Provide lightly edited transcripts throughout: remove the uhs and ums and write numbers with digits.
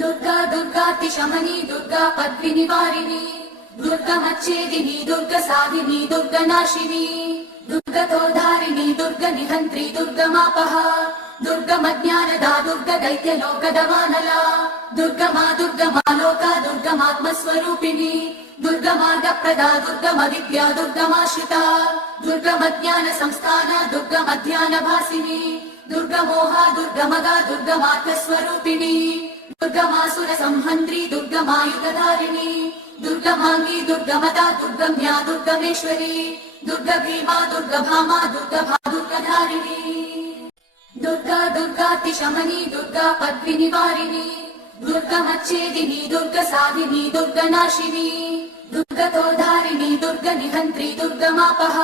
दुर्गा दुर्गातिशमनी दुर्गा पद्मिनिवारिणी दुर्गमच्छेदिनी दुर्गसाधिनी दुर्गनाशिनी दुर्गतोधारिणी दुर्गनिहन्त्री दुर्गमापः दुर्गमज्ञानदा दुर्गदैत्यलोकदवानला दुर्गमा दुर्गमालोका दुर्गमात्मस्वरूपिणी दुर्गमार्गप्रदा दुर्गमविद्या दुर्गमाश्रिता दुर्गमज्ञानसंस्थाना दुर्गमध्यानभासिनी दुर्गमोहा दुर्गमगा दुर्गमात्मस्वरूपिणी दुर्गमासुरसंहन्त्री दुर्गमायुधधारिणी दुर्गमाङ्गी दुर्गमदा दुर्गम्या दुर्गमेश्वरी दुर्गभीमा दुर्गभामा दुर्गभा दुर्गधारिणी दुर्गा दुर्गातिशमनी दुर्गा पद्मिनिवारिणी दुर्गमच्छेदिनी दुर्गसाधिनी दुर्गनाशिनी दुर्गतोधारिणी दुर्गनिहन्त्री दुर्गमापः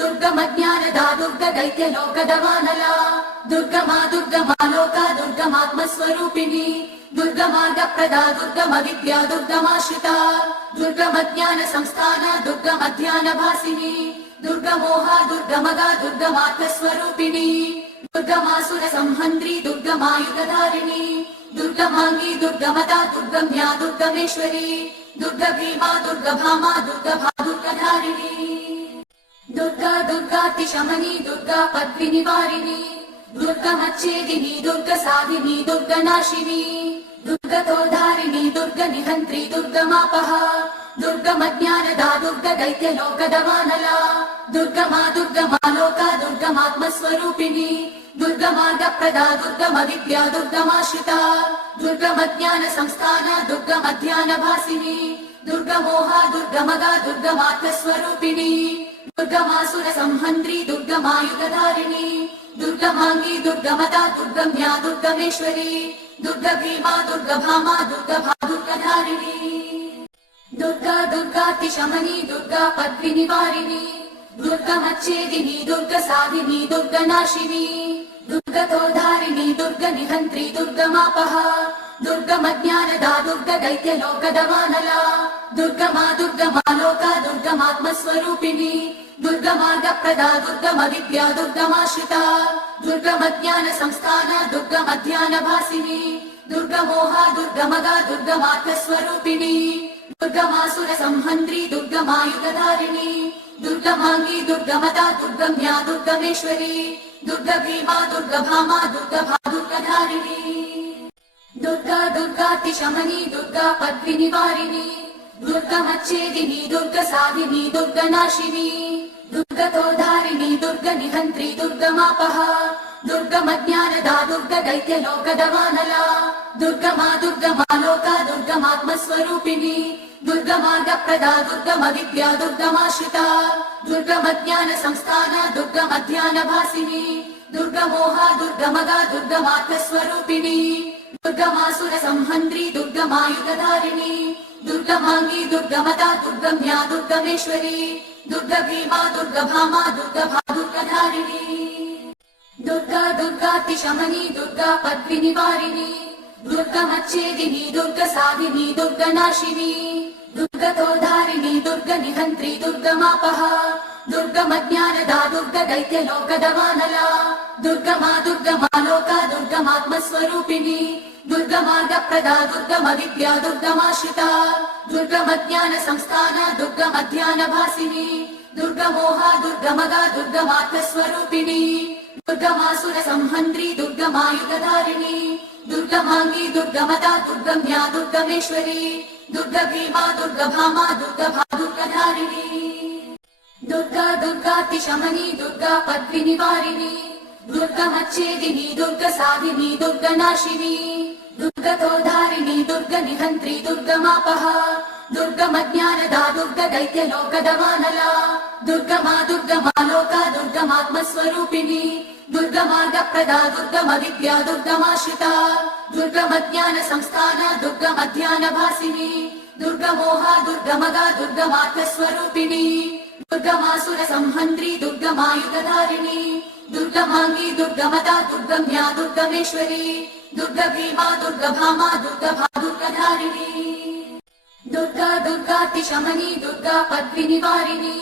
दुर्गमज्ञानदा दुर्गदैत्यलोकदवानला दुर्गमा दुर्गमालोका दुर्गमात्मस्वरूपिणी दुर्गमार्गप्रदा दुर्गमविद्या दुर्गमाश्रिता दुर्गमज्ञानसंस्थाना दुर्गमध्यानभासिनी दुर्गमोहा दुर्गमगा दुर्गमात्मस्वरूपिणी दुर्गमासुरसंहन्त्री दुर्गमायुधधारिणी दुर्गमाङ्गी दुर्गमदा दुर्गम्या दुर्गमेश्वरी दुर्गभीमा दुर्गभामा दुर्गभा दुर्गधारिणी दुर्गा दुर्गातिशमनी दुर्गा पद्मिनिवारिणी दुर्गमच्छेदिनी दुर्गसाधिनी दुर्गनाशिनी दुर्गतोधारिणी दुर्गनिहन्त्री दुर्गमापः दुर्गमज्ञानदा दुर्गदैत्यलोकदवानला दुर्गमा दुर्गमालोका दुर्गमात्मस्वरूपिणी दुर्गमार्गप्रदा दुर्गमविद्या दुर्गमाश्रिता दुर्गमज्ञानसंस्थाना दुर्गमध्यानभासिनी दुर्गमोहा दुर्गमगा दुर्गमात्मस्वरूपिणी दुर्गमासुरसंहन्त्री दुर्गमायुधधारिणी दुर्गमाङ्गी दुर्गमदा दुर्गम्या दुर्गमेश्वरी दुर्गभीमा दुर्गभामा दुर्गभा दुर्गधारिणी दुर्गा दुर्गातिशमनी दुर्गा पद्मिनिवारिणी दुर्गमच्छेदिनी दुर्गसाधिनी दुर्गनाशिनी दुर्गतोधारिणी दुर्गनिहन्त्री दुर्गमापः दुर्गमज्ञानदा दुर्गदैत्यलोकदवानला दुर्गमा दुर्गमालोका दुर्गमात्मस्वरूपिणी दुर्गमार्गप्रदा दुर्गमविद्या दुर्गमाश्रिता दुर्गमज्ञानसंस्थाना दुर्गमध्यानभासिनी दुर्गमोहा दुर्गमगा दुर्गमात्मस्वरूपिणी दुर्गमासुरसंहन्त्री दुर्गमायुधधारिणी दुर्गमाङ्गी दुर्गमदा दुर्गम्या दुर्गमेश्वरी दुर्गभीमा दुर्गभामा दुर्गभा दुर्गधारिणी दुर्गा दुर्गातिशमनी दुर्गा पद्मिनिवारिणी दुर्गमच्छेदिनी दुर्गसाधिनी दुर्गनाशिनी दुर्गतोधारिणी दुर्गनिहन्त्री दुर्गमापः दुर्गमज्ञानदा दुर्गदैत्यलोकदवानला दुर्गमा दुर्गमालोका दुर्गमात्मस्वरूपिणी दुर्गमार्गप्रदा दुर्गमविद्या दुर्गमाश्रिता दुर्गमज्ञानसंस्थाना दुर्गमध्यानभासिनी दुर्गमोहा दुर्गमगा दुर्गमात्मस्वरूपिणी दुर्गमासुरसंहन्त्री दुर्गमायुधधारिणी दुर्गमाङ्गी दुर्गमदा दुर्गम्या दुर्गमेश्वरी दुर्गभीमा दुर्गभामा दुर्गभा दुर्गधारिणी दुर्गा दुर्गातिशमनी दुर्गा पद्मिनिवारिणी दुर्गमच्छेदिनी दुर्गसाधिनी दुर्गनाशिनी दुर्गतोधारिणी दुर्गनिहन्त्री दुर्गमापः दुर्गमज्ञानदा दुर्गदैत्यलोकदवानला दुर्गमा दुर्गमालोका दुर्गमात्मस्वरूपिणी दुर्गमार्गप्रदा दुर्गमविद्या दुर्गमाश्रिता दुर्गमज्ञानसंस्थाना दुर्गमध्यानभासिनी दुर्गमोहा दुर्गमगा दुर्गमात्मस्वरूपिणी दुर्गमासुरसंहन्त्री दुर्गमायुधधारिणी दुर्गमाङ्गी दुर्गमदा दुर्गम्या दुर्गमेश्वरी दुर्गभीमा दुर्गभामा दुर्गभा दुर्गधारिणी दुर्गा दुर्गातिशमनी दुर्गा पद्मिनिवारिणी दुर्गमच्छेदिनी दुर्गसाधिनी दुर्गनाशिनी दुर्गतोधारिणी दुर्गनिहन्त्री दुर्गमापः दुर्गमज्ञानदा दुर्गदैत्यलोकदवानला दुर्गमा दुर्गमालोका दुर्गमात्मस्वरूपिणी दुर्गमार्गप्रदा दुर्गमविद्या दुर्गमाश्रिता दुर्गमज्ञानसंस्थाना दुर्गमध्यानभासिनी दुर्गमोहा दुर्गमगा दुर्गमात्मस्वरूपिणी दुर्गमासुरसंहन्त्री दुर्गमायुधधारिणी दुर्गमाङ्गी दुर्गमदा दुर्गम्या दुर्गमेश्वरी दुर्गभीमा दुर्गभामा दुर्गभा दुर्गधारिणी दुर्गा दुर्गातिशमनी दुर्गा पद्मिनिवारिणी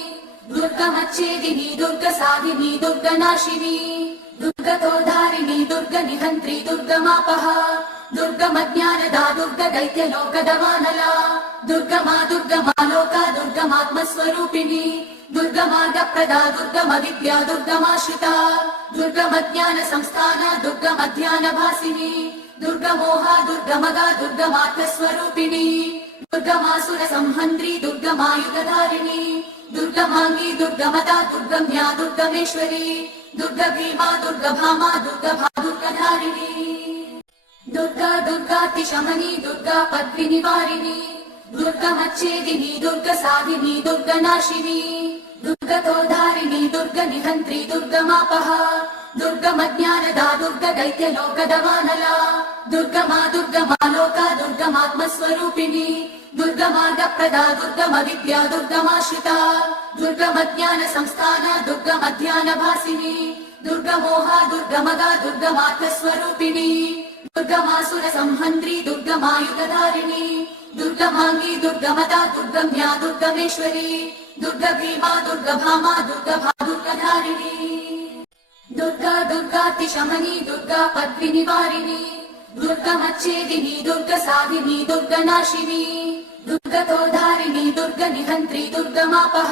दुर्गमच्छेदिनी दुर्गसाधिनी दुर्गनाशिनी दुर्गतोधारिणी दुर्गनिहन्त्री दुर्गमापः ದುರ್ಗಮಜ್ಞಾನದ ದುರ್ಗ ದೈತ್ಯ ಲೋಕದ ವಾನಲ ದುರ್ಗಮಾ ದುರ್ಗಮಾ ಲೋಕ ದುರ್ಗಮಾತ್ಮಸ್ವರೂಪಿಣಿ ದುರ್ಗಮಾರ್ಗಪ್ರದ ದುರ್ಗಮ ವಿದ್ಯಾ ದುರ್ಗಮಾಶ್ರಿತ ದುರ್ಗಮಜ್ಞಾನ ಸಂಸ್ಥಾನ ದುರ್ಗಮಧ್ಯಾನ ಭಾಸಿನಿ ದುರ್ಗಮೋಹ ದುರ್ಗಮಗ ದುರ್ಗಮಾತ್ಮಸ್ವರೂಪಿಣಿ ದುರ್ಗಮಾಸುರ ಸಂಹಂತ್ರಿ ದುರ್ಗಮಾಯುಧಧಾರಿಣಿ ದುರ್ಗಮಾಂಗಿ ದುರ್ಗಮತಾ ದುರ್ಗಮ್ಯಾ ದುರ್ಗಮೇಶ್ವರಿ ದುರ್ಗ ಭೀಮಾ ದುರ್ಗಭಾಮಾ ದುರ್ಗಭಾ ದುರ್ಗಧಾರಿಣಿ ದುರ್ಗಾ ದುರ್ಗಾತಿಶಮನಿ ದುರ್ಗಾ ಪದ್ಮಿನಿವಾರಿಣಿ ದುರ್ಗಮಚ್ಛೇದಿನಿ ದುರ್ಗ ಸಾಧಿನಿ ದುರ್ಗನಾಶಿನಿ ದುರ್ಗತೋಧಾರಿಣಿ ದುರ್ಗ ನಿಹಂತ್ರಿ ದುರ್ಗಮಾಪಹ ದುರ್ಗಮಜ್ಞಾನದ ದುರ್ಗ ದೈತ್ಯ ಲೋಕದ ವಾನಲ ದುರ್ಗಮಾ ದುರ್ಗಮಾ ಲೋಕ ದುರ್ಗಮಾತ್ಮಸ್ವರೂಪಿಣಿ ದುರ್ಗಮಾರ್ಗಪ್ರದ ದುರ್ಗಮ ವಿದ್ಯಾ ದುರ್ಗಮಾಶ್ರಿತ ದುರ್ಗಮಜ್ಞಾನ ಸಂಸ್ಥಾನ ದುರ್ಗಮಧ್ಯಾನ ಭಾಸಿನಿ ದುರ್ಗಮೋಹ ದುರ್ಗಮಗ ದುರ್ಗಮಾತ್ಮಸ್ವರೂಪಿಣಿ ದುರ್ಗಮಾಸುರ ಸಂಹಂತ್ರಿ ದುರ್ಗಮಾಯುಧಧಾರಿಣಿ ದುರ್ಗಮಾಂಗಿ ದುರ್ಗಮತಾ ದುರ್ಗಮ್ಯಾ ದುರ್ಗಮೇಶ್ವರಿ ದುರ್ಗ ಭೀಮಾ ದುರ್ಗಭಾಮಾ ದುರ್ಗಭಾ ದುರ್ಗಧಾರಿಣಿ ದುರ್ಗಾ ದುರ್ಗಾತಿಶಮನಿ ದುರ್ಗಾ ಪದ್ಮಿನಿವಾರಿಣಿ ದುರ್ಗಮಚ್ಛೇದಿನಿ ದುರ್ಗ ಸಾಧಿನಿ ದುರ್ಗನಾಶಿನಿ ದುರ್ಗತೋಧಾರಿಣಿ ದುರ್ಗ ನಿಹಂತ್ರಿ ದುರ್ಗಮಾಪಹ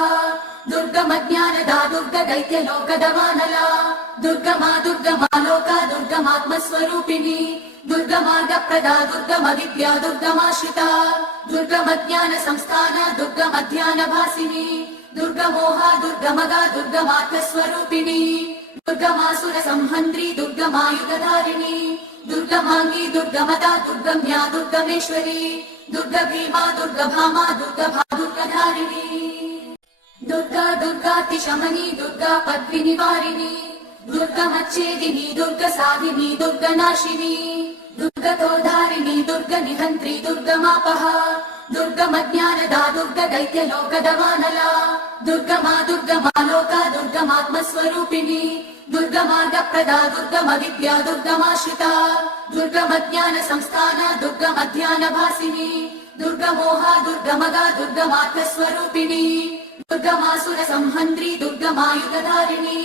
ದುರ್ಗಮಜ್ಞಾನದ ದುರ್ಗ ದೈತ್ಯ ಲೋಕದ ವಾನಲ ದುರ್ಗಮಾ ದುರ್ಗಮಾ ಲೋಕ ದುರ್ಗಮಾತ್ಮಸ್ವರೂಪಿಣಿ ದುರ್ಗಮಾರ್ಗಪ್ರದ ದುರ್ಗಮ ವಿದ್ಯಾ ದುರ್ಗಮಾಶ್ರಿತ ದುರ್ಗಮಜ್ಞಾನ ಸಂಸ್ಥಾನ ದುರ್ಗಮಧ್ಯಾನ ಭಾಸಿನಿ ದುರ್ಗಮೋಹ ದುರ್ಗಮಗ ದುರ್ಗಮಾತ್ಮಸ್ವರೂಪಿಣಿ ದುರ್ಗಮಾಸುರ ಸಂಹಂತ್ರಿ ದುರ್ಗಮಾಯುಧಧಾರಿಣಿ ದುರ್ಗಮಾಂಗಿ ದುರ್ಗಮತಾ ದುರ್ಗಮ್ಯಾ ದುರ್ಗಮೇಶ್ವರಿ ದುರ್ಗ ಭೀಮಾ ದುರ್ಗಭಾಮಾ ದುರ್ಗಭಾ ದುರ್ಗಧಾರಿಣಿ ದುರ್ಗಾ ದುರ್ಗಾತಿಶಮನಿ ದುರ್ಗಾ ಪದ್ಮಿನಿವಾರಿಣಿ ದುರ್ಗಮಚ್ಛೇದಿನಿ ದುರ್ಗ ಸಾಧಿನಿ ದುರ್ಗನಾಶಿನಿ ದುರ್ಗತೋಧಾರಿಣಿ ದುರ್ಗ ನಿಹಂತ್ರಿ ದುರ್ಗಮಾಪಹ ದುರ್ಗಮಜ್ಞಾನದ ದುರ್ಗ ದೈತ್ಯ ಲೋಕದ ವಾನಲ ದುರ್ಗಮಾ ದುರ್ಗಮಾ ಲೋಕ ದುರ್ಗಮಾತ್ಮಸ್ವರೂಪಿಣಿ ದುರ್ಗಮಾರ್ಗಪ್ರದ ದುರ್ಗಮ ವಿದ್ಯಾ ದುರ್ಗಮಾಶ್ರಿತ ದುರ್ಗಮಜ್ಞಾನ ಸಂಸ್ಥಾನ ದುರ್ಗಮಧ್ಯಾನ ಭಾಸಿನಿ ದುರ್ಗಮೋಹ ದುರ್ಗಮಗ ದುರ್ಗಮಾತ್ಮಸ್ವರೂಪಿಣಿ ದುರ್ಗಮಾಸುರ ಸಂಹಂತ್ರಿ ದುರ್ಗಮಾಯುಧಧಾರಿಣಿ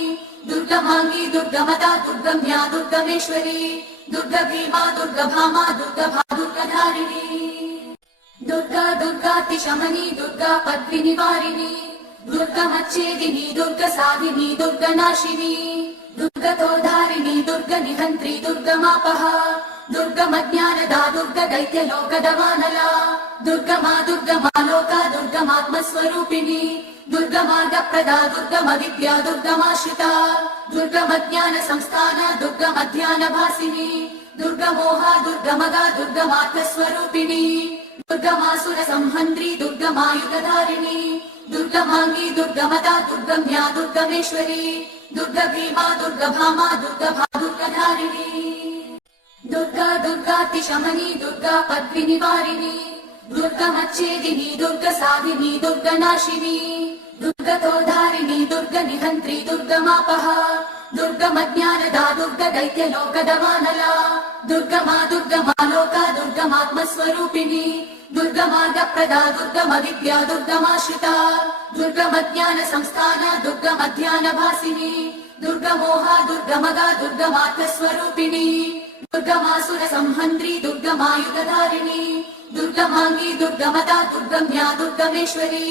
ದುರ್ಗಮಾಂಗಿ ದುರ್ಗಮತಾ ದುರ್ಗಮ್ಯಾ ದುರ್ಗಮೇಶ್ವರಿ ದುರ್ಗ ಭೀಮಾ ದುರ್ಗಭಾಮಾ ದುರ್ಗಭಾ ದುರ್ಗಧಾರಿಣಿ ದುರ್ಗಾ ದುರ್ಗಾತಿಶಮನಿ ದುರ್ಗಾ ಪದ್ಮಿನಿವಾರಿಣಿ ದುರ್ಗಮಚ್ಛೇದಿನಿ ದುರ್ಗ ಸಾಧಿನಿ ದುರ್ಗನಾಶಿನಿ ದುರ್ಗತೋಧಾರಿಣಿ ದುರ್ಗ ನಿಹಂತ್ರಿ ದುರ್ಗಮಾಪಹ ದುರ್ಗಮಜ್ಞಾನದ ದುರ್ಗ ದೈತ್ಯ ಲೋಕದ ವಾನಲ ದುರ್ಗಮಾ ದುರ್ಗಮಾ ಲೋಕ ದುರ್ಗಮಾತ್ಮಸ್ವರೂಪಿಣಿ ದುರ್ಗಮಾರ್ಗಪ್ರದ ದುರ್ಗಮ ವಿದ್ಯಾ ದುರ್ಗಮಾಶ್ರಿತ ದುರ್ಗಮಜ್ಞಾನ ಸಂಸ್ಥಾನ ದುರ್ಗಮಧ್ಯಾನ ಭಾಸಿನಿ ದುರ್ಗಮೋಹ ದುರ್ಗಮಗ ದುರ್ಗಮಾತ್ಮಸ್ವರೂಪಿಣಿ ದುರ್ಗಮಾಸುರ ಸಂಹಂತ್ರಿ ದುರ್ಗಮಾಯುಧಧಾರಿಣಿ ದುರ್ಗಮಾಂಗಿ ದುರ್ಗಮತಾ ದುರ್ಗಮ್ಯಾ ದುರ್ಗಮೇಶ್ವರಿ ದುರ್ಗ ಭೀಮಾ ದುರ್ಗಭಾಮಾ ದುರ್ಗಭಾ ದುರ್ಗಧಾರಿಣಿ ದುರ್ಗಾ ದುರ್ಗಾತಿಶಮನಿ ದುರ್ಗಾ ಪದ್ಮಿನಿವಾರಿಣಿ ದುರ್ಗಮಚ್ಛೇದಿನಿ ದುರ್ಗ ಸಾಧಿನಿ ದುರ್ಗನಾಶಿನಿ ದುರ್ಗತೋಧಾರಿಣಿ ದುರ್ಗ ನಿಹಂತ್ರಿ ದುರ್ಗಮಾಪಹ ದುರ್ಗಮಜ್ಞಾನದ ದುರ್ಗ ದೈತ್ಯ ಲೋಕದ ವಾನಲ ದುರ್ಗಮಾ ದುರ್ಗಮಾ ಲೋಕ ದುರ್ಗಮಾತ್ಮಸ್ವರೂಪಿಣಿ ದುರ್ಗಮಾರ್ಗಪ್ರದ ದುರ್ಗಮ ವಿದ್ಯಾ ದುರ್ಗಮಾಶ್ರಿತ ದುರ್ಗಮಜ್ಞಾನ ಸಂಸ್ಥಾನ ದುರ್ಗಮಧ್ಯಾನ ಭಾಸಿನಿ ದುರ್ಗಮೋಹ ದುರ್ಗಮಗ ದುರ್ಗಮಾತ್ಮಸ್ವರೂಪಿಣಿ ದುರ್ಗಮಾಸುರ ಸಂಹಂತ್ರಿ ದುರ್ಗಮಾಯುಧಧಾರಿಣಿ ದುರ್ಗಮಾಂಗಿ ದುರ್ಗಮತಾ ದುರ್ಗಮ್ಯಾ ದುರ್ಗಮೇಶ್ವರಿ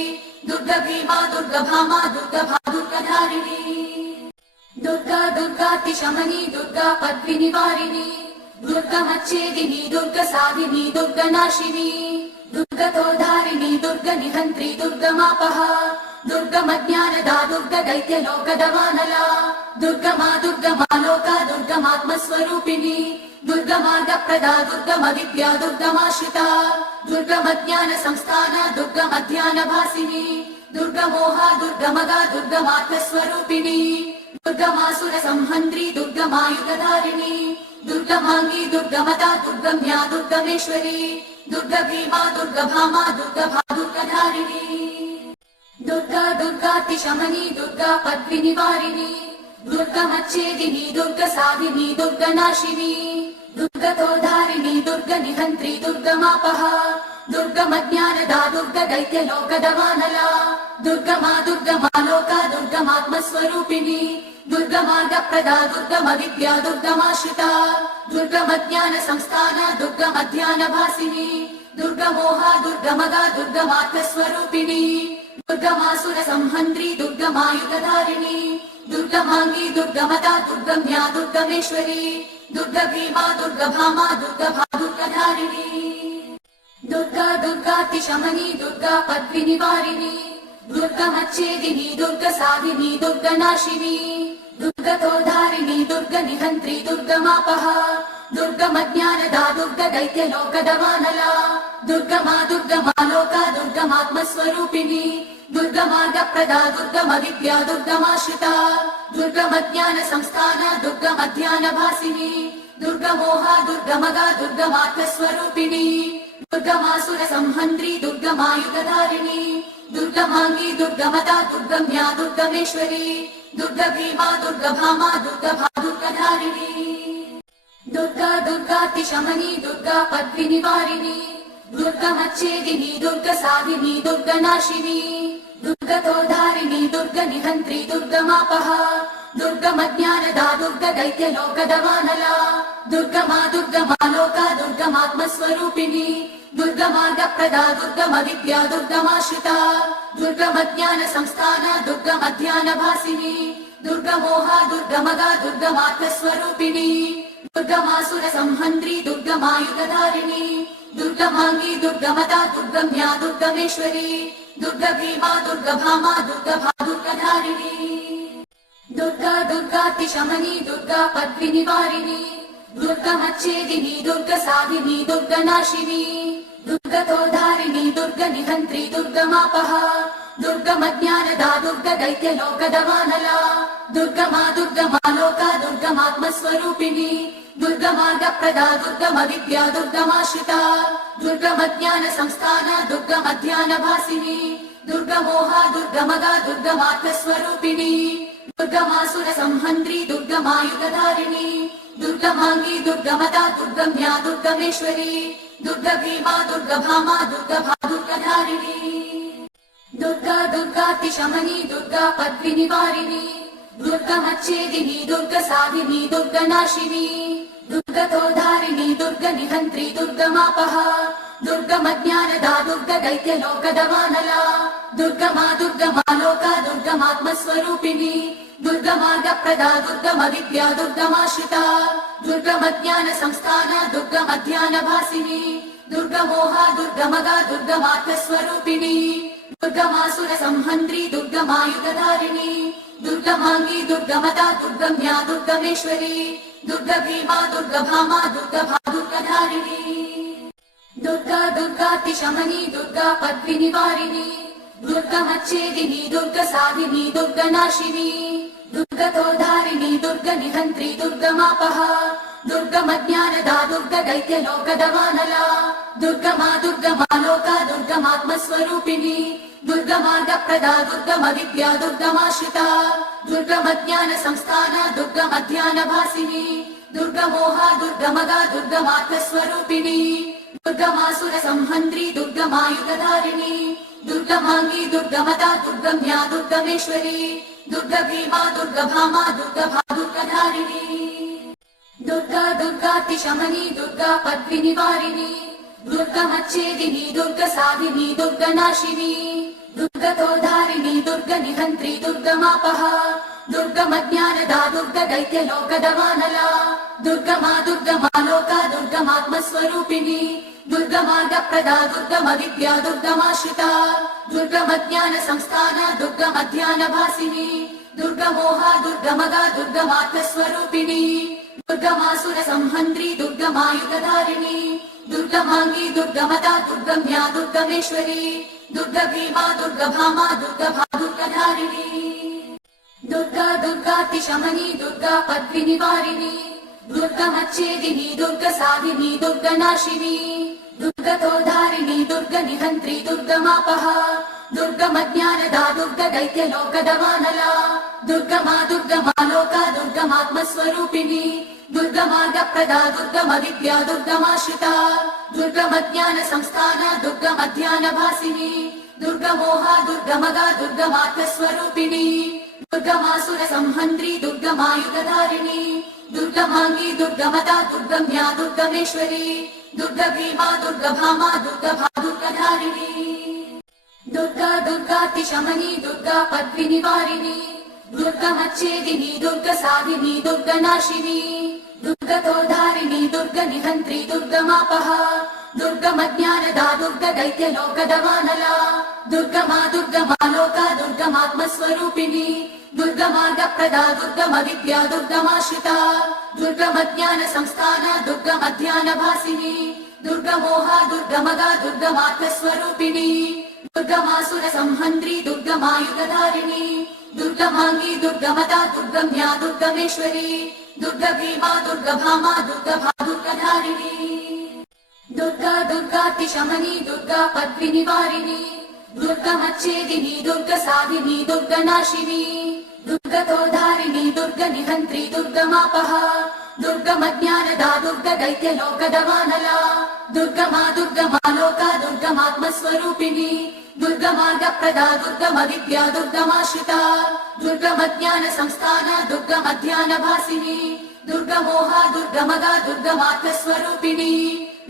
ದುರ್ಗ ಭೀಮಾ ದುರ್ಗಭಾಮಾ ದುರ್ಗಭಾ ದುರ್ಗಧಾರಿಣಿ ದುರ್ಗಾ ದುರ್ಗಾತಿಶಮನಿ ದುರ್ಗಾ ಪದ್ಮಿನಿವಾರಿಣಿ ದುರ್ಗಮಚ್ಛೇದಿನಿ ದುರ್ಗ ಸಾಧಿನಿ ದುರ್ಗನಾಶಿನಿ ದುರ್ಗತೋಧಾರಿಣಿ ದುರ್ಗ ನಿಹಂತ್ರಿ ದುರ್ಗಮಾಪಹ ದುರ್ಗಮಜ್ಞಾನದ ದುರ್ಗ ದೈತ್ಯ ಲೋಕದ ವಾನಲ ದುರ್ಗಮಾ ದುರ್ಗಮಾ ಲೋಕ ದುರ್ಗಮಾತ್ಮಸ್ವರೂಪಿಣಿ ದುರ್ಗಮಾರ್ಗಪ್ರದ ದುರ್ಗಮ ವಿದ್ಯಾ ದುರ್ಗಮಾಶ್ರಿತ ದುರ್ಗಮಜ್ಞಾನ ಸಂಸ್ಥಾನ ದುರ್ಗಮಧ್ಯಾನ ಭಾಸಿನಿ ದುರ್ಗಮೋಹ ದುರ್ಗಮಗ ದುರ್ಗಮಾತ್ಮಸ್ವರೂಪಿಣಿ ದುರ್ಗಮಾಸುರ ಸಂಹಂತ್ರಿ ದುರ್ಗಮಾಯುಧಧಾರಿಣಿ ದುರ್ಗಮಾಂಗಿ ದುರ್ಗಮತಾ ದುರ್ಗಮ್ಯಾ ದುರ್ಗಮೇಶ್ವರಿ ದುರ್ಗ ಭೀಮಾ ದುರ್ಗಭಾಮಾ ದುರ್ಗಭಾ ದುರ್ಗಧಾರಿಣಿ ದುರ್ಗಾ ದುರ್ಗಾತಿಶಮನಿ ದುರ್ಗಾ ಪದ್ಮಿನಿವಾರಿಣಿ ದುರ್ಗಮಚ್ಛೇದಿನಿ ದುರ್ಗ ಸಾಧಿನಿ ದುರ್ಗನಾಶಿನಿ ದುರ್ಗತೋಧಾರಿಣಿ ದುರ್ಗ ನಿಹಂತ್ರಿ ದುರ್ಗಮಾಪಹ ದುರ್ಗಮಜ್ಞಾನದ ದುರ್ಗ ದೈತ್ಯ ಲೋಕದ ವಾನಲ ದುರ್ಗಮಾ ದುರ್ಗಮಾ ಲೋಕ ದುರ್ಗಮಾತ್ಮಸ್ವರೂಪಿಣಿ दुर्गमार्गप्रदा दुर्गमविद्या दुर्गमाश्रिता दुर्गमज्ञानसंस्थाना दुर्गमध्यानभासिनी दुर्गमोहा दुर्गमगा दुर्गमार्थस्वरूपिणी दुर्गमासुरसंहन्त्री दुर्गमायुधधारिणी दुर्गमाङ्गी दुर्गमदा दुर्गम्या दुर्गमेश्वरी दुर्गभीमा दुर्गभामा दुर्गभा दुर्गधारिणी दुर्गा दुर्गातिशमनी दुर्गा पद्मिनिवारिणी दुर्गमच्छेदिनी दुर्गसाधिनी दुर्गनाशिनी दुर्गतोधारिणी दुर्गनिहन्त्री दुर्गमापहा दुर्गमज्ञानदा दुर्गदैत्यलोकदवानला दुर्गमा दुर्गमालोका दुर्गमात्मस्वरूपिणी दुर्गमार्गप्रदा दुर्गमविद्या दुर्गमाश्रिता दुर्गमज्ञानसंस्थाना दुर्गमध्यानभासिनी दुर्गमोहा दुर्गमगा दुर्गमार्थस्वरूपिणी दुर्गमासुरसंहन्त्री दुर्गमायुधधारिणी दुर्गमाङ्गी दुर्गमदा दुर्गम्या दुर्गमेश्वरी दुर्गभीमा दुर्गभामा दुर्गभा दुर्गधारिणी दुर्गा दुर्गातिशमनी दुर्गा पद्मिनिवारिणी दुर्गमच्छेदिनी दुर्गसाधिनी दुर्गनाशिनी दुर्गतोधारिणी दुर्गनिहन्त्री दुर्गमापहा दुर्गमज्ञानदा दुर्गदैत्यलोकदवानला दुर्गमा दुर्गमालोका दुर्गमात्मस्वरूपिणी दुर्गमार्गप्रदा दुर्गमविद्या दुर्गमाश्रिता दुर्गमज्ञानसंस्थाना दुर्गमध्यानभासिनी दुर्गमोहा दुर्गमगा दुर्गमार्थस्वरूपिणी दुर्गमासुरसंहन्त्री दुर्गमायुधधारिणी दुर्गमाङ्गी दुर्गमदा दुर्गम्या दुर्गमेश्वरी दुर्गभीमा दुर्गभामा दुर्गभा दुर्गधारिणी दुर्गा दुर्गातिशमनी दुर्गा पद्मिनिवारिणी दुर्गमच्छेदिनी दुर्गसाधिनी दुर्गनाशिनी दुर्गतोधारिणी दुर्गनिहन्त्री दुर्गमापहा दुर्गमज्ञानदा दुर्गदैत्यलोकदवानला दुर्गमा दुर्गमालोका दुर्गमात्मस्वरूपिणी दुर्गमार्गप्रदा दुर्गमविद्या दुर्गमाश्रिता दुर्गमज्ञानसंस्थाना दुर्गमध्यानभासिनी दुर्गमोहा दुर्गमगा दुर्गमार्थस्वरूपिणी दुर्गमासुरसंहन्त्री दुर्गमायुधधारिणी दुर्गमाङ्गी दुर्गमदा दुर्गम्या दुर्गमेश्वरी दुर्गभीमा दुर्गभामा दुर्गभा दुर्गधारिणी दुर्गा दुर्गातिशमनी दुर्गा पद्मिनिवारिणी दुर्गमच्छेदिनी दुर्गसाधिनी दुर्गनाशिनी दुर्गतोधारिणी दुर्गनिहन्त्री दुर्गमापहा दुर्गमज्ञानदा दुर्गदैत्यलोकदवानला दुर्गमा दुर्गमालोका दुर्गमात्मस्वरूपिणी दुर्गमार्गप्रदा दुर्गमविद्या दुर्गमाश्रिता दुर्गमज्ञानसंस्थाना दुर्गमध्यानभासिनी दुर्गमोहा दुर्गमगा दुर्गमार्थस्वरूपिणी दुर्गमासुरसंहन्त्री दुर्गमायुधधारिणी दुर्गमाङ्गी दुर्गमदा दुर्गम्या दुर्गमेश्वरी दुर्गभीमा दुर्गभामा दुर्गभा दुर्गधारिणी दुर्गा दुर्गातिशमनी दुर्गा पद्मिनिवारिणी दुर्गमच्छेदिनी दुर्गसाधिनी दुर्गनाशिनी दुर्गतोधारिणी दुर्गनिहन्त्री दुर्गमापहा दुर्गमज्ञानदा दुर्गदैत्यलोकदवानला दुर्गमा दुर्गमालोका दुर्गमात्मस्वरूपिणी दुर्गमार्गप्रदा दुर्गमविद्या दुर्गमाश्रिता दुर्गमज्ञानसंस्थाना दुर्गमध्यानभासिनी दुर्गमोहा दुर्गमगा दुर्गमार्थस्वरूपिणी दुर्गमासुरसंहन्त्री दुर्गमायुधधारिणी दुर्गमाङ्गी दुर्गमदा दुर्गम्या दुर्गमेश्वरी दुर्गभीमा दुर्गभामा दुर्गभा दुर्गधारिणी दुर्गा दुर्गातिशमनी दुर्गा पद्मिनिवारिणी दुर्गमच्छेदिनी दुर्गसाधिनी दुर्गनाशिनी दुर्गतोधारिणी दुर्गनिहन्त्री दुर्गमापहा दुर्गमज्ञानदा दुर्गदैत्यलोकदवानला दुर्गमा दुर्गमालोका दुर्गमात्मस्वरूपिणी दुर्गमार्गप्रदा दुर्गमविद्या दुर्गमाश्रिता दुर्गमज्ञानसंस्थाना दुर्गमध्यानभासिनी दुर्गमोहा दुर्गमगा दुर्गमार्थस्वरूपिणी दुर्गमासुरसंहन्त्री दुर्गमायुधधारिणी दुर्गमाङ्गी दुर्गमदा दुर्गम्या दुर्गमेश्वरी दुर्गभीमा दुर्गभामा दुर्गभा दुर्गधारिणी दुर्गा दुर्गातिशमनी दुर्गा पद्मिनिवारिणी दुर्गमच्छेदिनी दुर्गसाधिनी दुर्गनाशिनी दुर्गतोधारिणी दुर्गनिहन्त्री दुर्गमापहा दुर्गमज्ञानदा दुर्गदैत्यलोकदवानला दुर्गमा दुर्गमालोका दुर्गमात्मस्वरूपिणी दुर्गमार्गप्रदा दुर्गमविद्या दुर्गमाश्रिता दुर्गमज्ञानसंस्थाना दुर्गमध्यानभासिनी दुर्गमोहा दुर्गमगा दुर्गमार्थस्वरूपिणी दुर्गमासुर संहन्त्री दुर्गमायुधधारिणी दुर्गमाङ्गी दुर्गमदा दुर्गम्या दुर्गमेश्वरी दुर्गभीमा दुर्गभामा दुर्गभा दुर्गधारिणी दुर्गा दुर्गातिशमनी दुर्गा पद्मिनिवारिणी दुर्गमच्छेदिनी दुर्गसाधिनी दुर्गनाशिनी दुर्गतोधारिणी दुर्गनिहन्त्री दुर्गमापः दुर्गमज्ञानदा दुर्गदैत्यलोकदवानला दुर्गमा दुर्गमालोका दुर्गमात्मस्वरूपिणी दुर्गमार्गप्रदा दुर्गमविद्या दुर्गमाश्रिता दुर्गमज्ञानसंस्थाना दुर्गमध्यानभासिनी दुर्गमोहा दुर्गमगा दुर्गमात्मस्वरूपिणी दुर्गमासुर संहन्त्री दुर्गमायुधधारिणी दुर्गमाङ्गी दुर्गमदा दुर्गम्या दुर्गमेश्वरी दुर्गभीमा दुर्गभामा दुर्गभा दुर्गधारिणी दुर्गा दुर्गातिशमनी दुर्गा पद्मिनिवारिणी दुर्गमच्छेदिनी दुर्गसाधिनी दुर्गनाशिनी दुर्गतोधारिणी दुर्गनिहन्त्री दुर्गमापः दुर्गमज्ञानदा दुर्गदैत्यलोकदवानला दुर्गमा दुर्गमालोका दुर्गमात्मस्वरूपिणी दुर्गमार्गप्रदा दुर्गमविद्या दुर्गमाश्रिता दुर्गमज्ञानसंस्थाना दुर्गमध्यानभासिनी दुर्गमोहा दुर्गमगा दुर्गमात्मस्वरूपिणी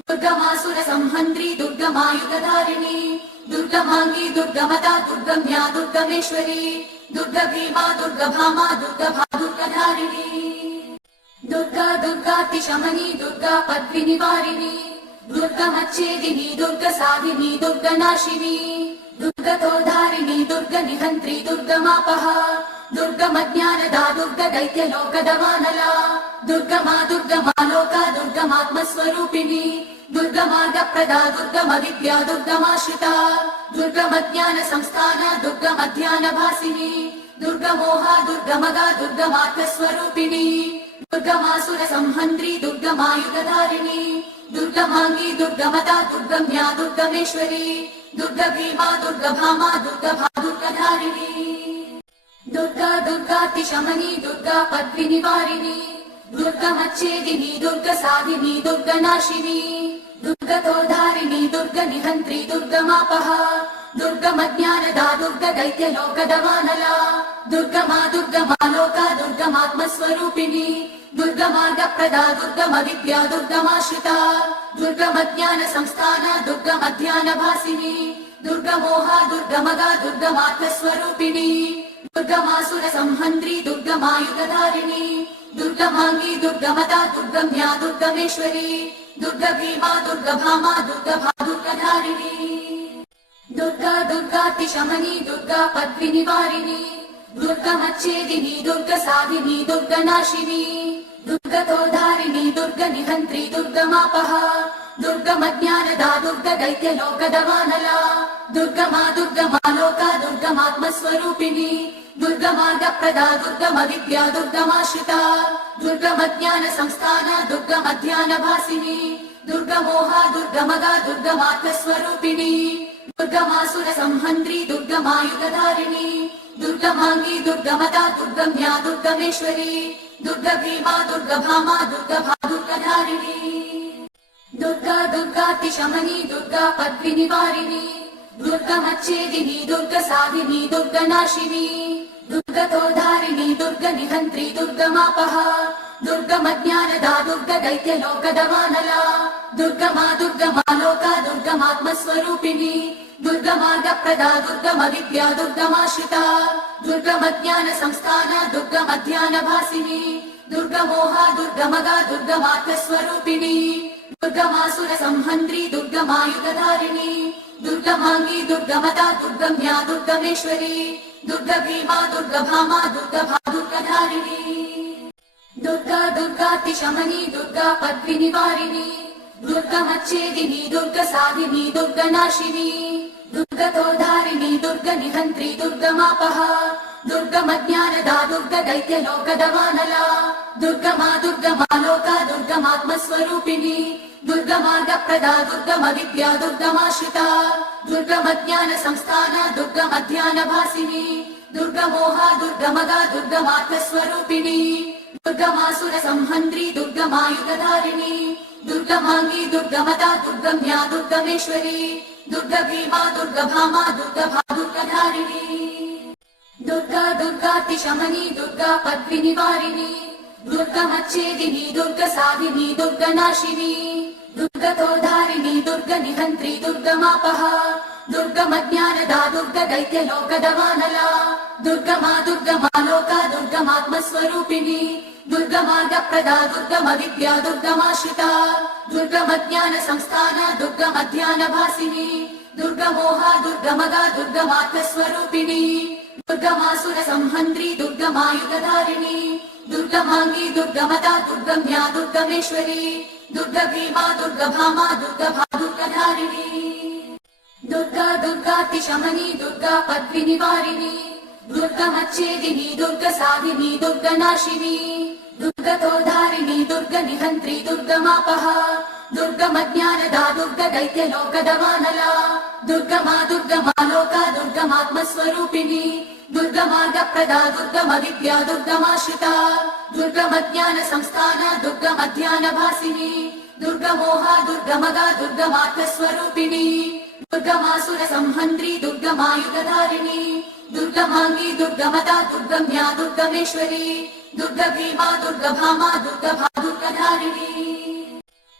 दुर्गमासुर संहन्त्री दुर्गमायुधधारिणी दुर्गमाङ्गी दुर्गमदा दुर्गम्या दुर्गमेश्वरी दुर्गभीमा दुर्गभामा दुर्गभा दुर्गधारिणी दुर्गा दुर्गातिशमनी दुर्गा पद्मिनिवारिणी दुर्गमच्छेदिनी दुर्गसाधिनी दुर्गनाशिनी दुर्गतोधारिणी दुर्गनिहन्त्री दुर्गमापः दुर्गमज्ञानदा दुर्गदैत्यलोकदवानला दुर्गमा दुर्गमालोका दुर्गमात्मस्वरूपिणी दुर्गमार्गप्रदा दुर्गमविद्या दुर्गमाश्रिता दुर्गमज्ञानसंस्थाना दुर्गमध्यानभासिनी दुर्गमोहा दुर्गमगा दुर्गमात्मस्वरूपिणी दुर्गमासुर संहन्त्री दुर्गमायुधधारिणी दुर्गमाङ्गी दुर्गमदा दुर्गम्या दुर्गमेश्वरी दुर्गभीमा दुर्गभामा दुर्गभा दुर्गधारिणी दुर्गा दुर्गातिशमनी दुर्गा पद्मिनिवारिणी दुर्गमच्छेदिनी दुर्गसाधिनी दुर्गनाशिनी दुर्गतोधारिणी दुर्गनिहन्त्री दुर्गमापः दुर्गमज्ञानदा दुर्गदैत्यलोकदवानला दुर्गमा दुर्गमालोका दुर्गमात्मस्वरूपिणी दुर्गमार्गप्रदा दुर्गमविद्या दुर्गमाश्रिता दुर्गमज्ञानसंस्थाना दुर्गमध्यानभासिनी दुर्गमोहा दुर्गमगा दुर्गमात्मस्वरूपिणी दुर्गमासुर संहन्त्री दुर्गमायुधधारिणी दुर्गमाङ्गी दुर्गमदा दुर्गम्या दुर्गमेश्वरी दुर्गभीमा दुर्गभामा दुर्गभा दुर्गधारिणी दुर्गा दुर्गातिशमनी दुर्गा पद्मिनिवारिणी दुर्गमच्छेदिनी दुर्गसाधिनी दुर्गनाशिनी दुर्गतोधारिणी दुर्गनिहन्त्री दुर्गमापः दुर्गमज्ञानदा दुर्गदैत्यलोकदवानला दुर्गमा दुर्गमालोका दुर्गमात्मस्वरूपिणी दुर्गमार्गप्रदा दुर्गमविद्या दुर्गमाश्रिता दुर्गमज्ञानसंस्थाना दुर्गमध्यानभासिनी दुर्गमोहा दुर्गमगा दुर्गमात्मस्वरूपिणी दुर्गमासुर संहन्त्री दुर्गमायुधधारिणी दुर्गमाङ्गी दुर्गमदा दुर्गम्या दुर्गमेश्वरी दुर्गभीमा दुर्गभामा दुर्गभा दुर्गधारिणी दुर्गा दुर्गातिशमनी दुर्गा पद्मिनिवारिणी दुर्गमच्छेदिनी दुर्गसाधिनी दुर्गनाशिनी दुर्गतोधारिणी दुर्गनिहन्त्री दुर्गमापः दुर्गमज्ञानदा दुर्गदैत्यलोकदवानला दुर्गमा दुर्गमालोका दुर्गमात्मस्वरूपिणी दुर्गमार्गप्रदा दुर्गमविद्या दुर्गमाश्रिता दुर्गमज्ञानसंस्थाना दुर्गमध्यानभासिनी दुर्गमोहा दुर्गमगा दुर्गमात्मस्वरूपिणी दुर्गमासुर संहन्त्री दुर्गमायुधधारिणी दुर्गमाङ्गी दुर्गमदा दुर्गम्या दुर्गमेश्वरी दुर्गभीमा दुर्गभामा दुर्गभा दुर्गधारिणी दुर्गा दुर्गातिशमनी दुर्गा पद्मिनिवारिणी दुर्गमच्छेदिनी दुर्गसाधिनी दुर्गनाशिनी दुर्गतोधारिणी दुर्गनिहन्त्री दुर्गमापः दुर्गमज्ञानदा दुर्गदैत्यलोकदवानला दुर्गमा दुर्गमालोका दुर्गमात्मस्वरूपिणी दुर्गमार्गप्रदा दुर्गमविद्या दुर्गमाश्रिता दुर्गमज्ञानसंस्थाना दुर्गमध्यानभासिनी दुर्गमोहा दुर्गमगा दुर्गमात्मस्वरूपिणी दुर्गमासुर संहन्त्री दुर्गमायुधधारिणी दुर्गमाङ्गी दुर्गमदा दुर्गम्या दुर्गमेश्वरी दुर्गभीमा दुर्गभामा दुर्गभा दुर्गधारिणी दुर्गा दुर्गातिशमनी दुर्गा पद्मिनिवारिणी दुर्गमच्छेदिनी दुर्गसाधिनी दुर्गनाशिनी दुर्गतोधारिणी दुर्गनिहन्त्री दुर्गमापहा दुर्गमज्ञानदा दुर्गदैत्यलोकदवानला दुर्गमा दुर्गमा लोका दुर्गमात्मस्वरूपिणी दुर्गमार्गप्रदा दुर्गमविद्या दुर्गमाश्रिता दुर्गमज्ञानसंस्थाना दुर्गमध्यानभासिनी दुर्गमोहा दुर्गमगा दुर्गमात्मस्वरूपिणी दुर्गमासुरसंहन्त्री दुर्गमायुधधारिणी दुर्गमाङ्गी दुर्गमदा दुर्गम्या दुर्गमेश्वरी दुर्गभीमा दुर्गभामा दुर्गभा दुर्गधारिणी दुर्गा दुर्गातिशमनी दुर्गा पद्मिनिवारिणी दुर्गमच्छेदिनी दुर्गसाधिनी दुर्गनाशिनी दुर्गतोधारिणी दुर्गनिहन्त्री दुर्गमापहा दुर्गमज्ञानदा दुर्गदैत्यलोकदवानला दुर्गमा दुर्गमा लोका दुर्गमात्मस्वरूपिणी दुर्गमार्गप्रदा दुर्गमविद्या दुर्गमाश्रिता दुर्गमज्ञानसंस्थाना दुर्गमध्यानभासिनी दुर्गमोहा दुर्गमगा दुर्गमात्मस्वरूपिणी दुर्गमासुरसंहन्त्री दुर्गमायुधधारिणी दुर्गमाङ्गी दुर्गमदा दुर्गम्या दुर्गमेश्वरी दुर्गभीमा दुर्गभामा दुर्गभा दुर्गधारिणी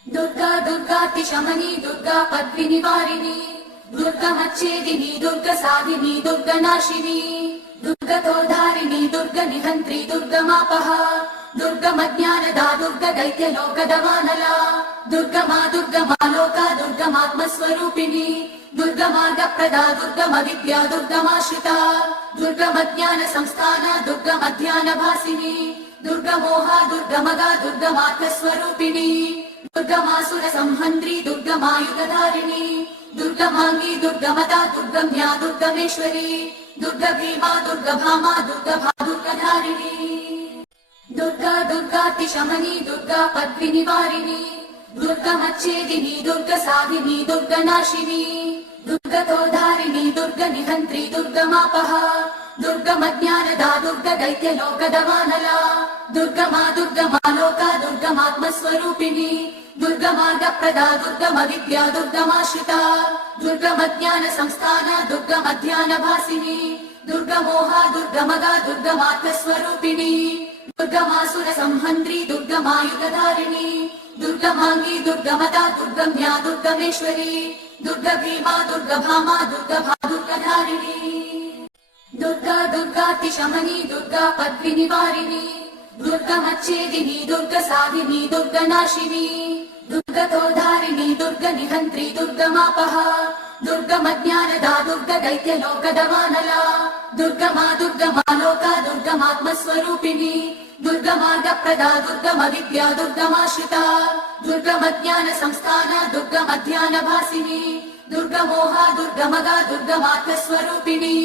दुर्गा दुर्गातिशमनी दुर्गा पद्मिनिवारिणी दुर्गमच्छेदिनी दुर्गसाधिनी दुर्गनाशिनी दुर्गतोधारिणी दुर्गनिहन्त्री दुर्गमापहा दुर्गमज्ञानदा दुर्गदैत्यलोकदवानला दुर्गमा दुर्गमा लोका दुर्गमात्मस्वरूपिणी दुर्गमार्गप्रदा दुर्गमविद्या दुर्गमाश्रिता दुर्गमज्ञानसंस्थाना दुर्गमध्यानभासिनी दुर्गमोहा दुर्गमगा दुर्गमात्मस्वरूपिणी दुर्गमासुरसंहन्त्री दुर्गमायुधधारिणी दुर्गमाङ्गी दुर्गमदा दुर्गम्या दुर्गमेश्वरी दुर्गभीमा दुर्गभामा दुर्गभा दुर्गधारिणी दुर्गा दुर्गातिशमनी दुर्गा पद्मिनिवारिणी दुर्गमच्छेदिनी दुर्गसाधिनी दुर्गनाशिनी दुर्गतोधारिणी दुर्गनिहन्त्री दुर्गमापहा दुर्गमज्ञानदा दुर्गदैत्यलोकदवानला दुर्गमा दुर्गमा लोका दुर्गमात्मस्वरूपिणी दुर्गमार्गप्रदा दुर्गमविद्या दुर्गमाश्रिता दुर्गमज्ञानसंस्थाना दुर्गमध्यानभासिनी दुर्गमोहा दुर्गमगा दुर्गमात्मस्वरूपिणी दुर्गमासुरसंहन्त्री दुर्गमायुधधारिणी दुर्गमाङ्गी दुर्गमदा दुर्गम्या दुर्गमेश्वरी दुर्गभीमा दुर्गभामा दुर्गभा दुर्गधारिणी दुर्गा दुर्गातिशमनी दुर्गा पद्मिनिवारिणी दुर्गमच्छेदिनी दुर्गसाधिनी दुर्गनाशिनी दुर्गतोधारिणी दुर्गनिहन्त्री दुर्गमापहा दुर्गमज्ञानदा दुर्गदैत्यलोकदवानला दुर्गमा दुर्गमा लोका दुर्गमात्मस्वरूपिणी दुर्गमार्गप्रदा दुर्गमविद्या दुर्गमाश्रिता दुर्गमज्ञानसंस्थाना दुर्गमध्यानभासिनी दुर्गमोहा दुर्गमगा दुर्गमात्मस्वरूपिणी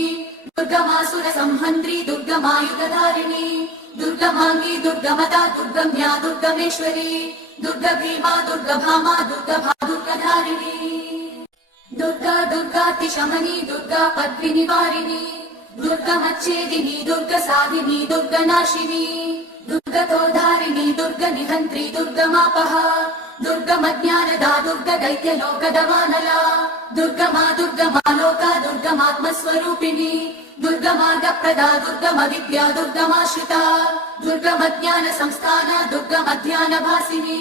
दुर्गमासुरसंहन्त्री दुर्गमायुधधारिणी दुर्गमाङ्गी दुर्गमदा दुर्गम्या दुर्गमेश्वरी दुर्गभीमा दुर्गभामा दुर्गभा दुर्गधारिणी दुर्गा दुर्गातिशमनी दुर्गा पद्मिनिवारिणी दुर्गमच्छेदिनी दुर्गसाधिनी दुर्गनाशिनी दुर्गतोधारिणी दुर्गनिहन्त्री दुर्गमापहा दुर्गमज्ञानदा दुर्गदैत्यलोकदवानला दुर्गमा दुर्गमा लोका दुर्गमात्मस्वरूपिणी दुर्गमार्गप्रदा दुर्गमविद्या दुर्गमाश्रिता दुर्गमज्ञानसंस्थाना दुर्गमध्यानभासिनी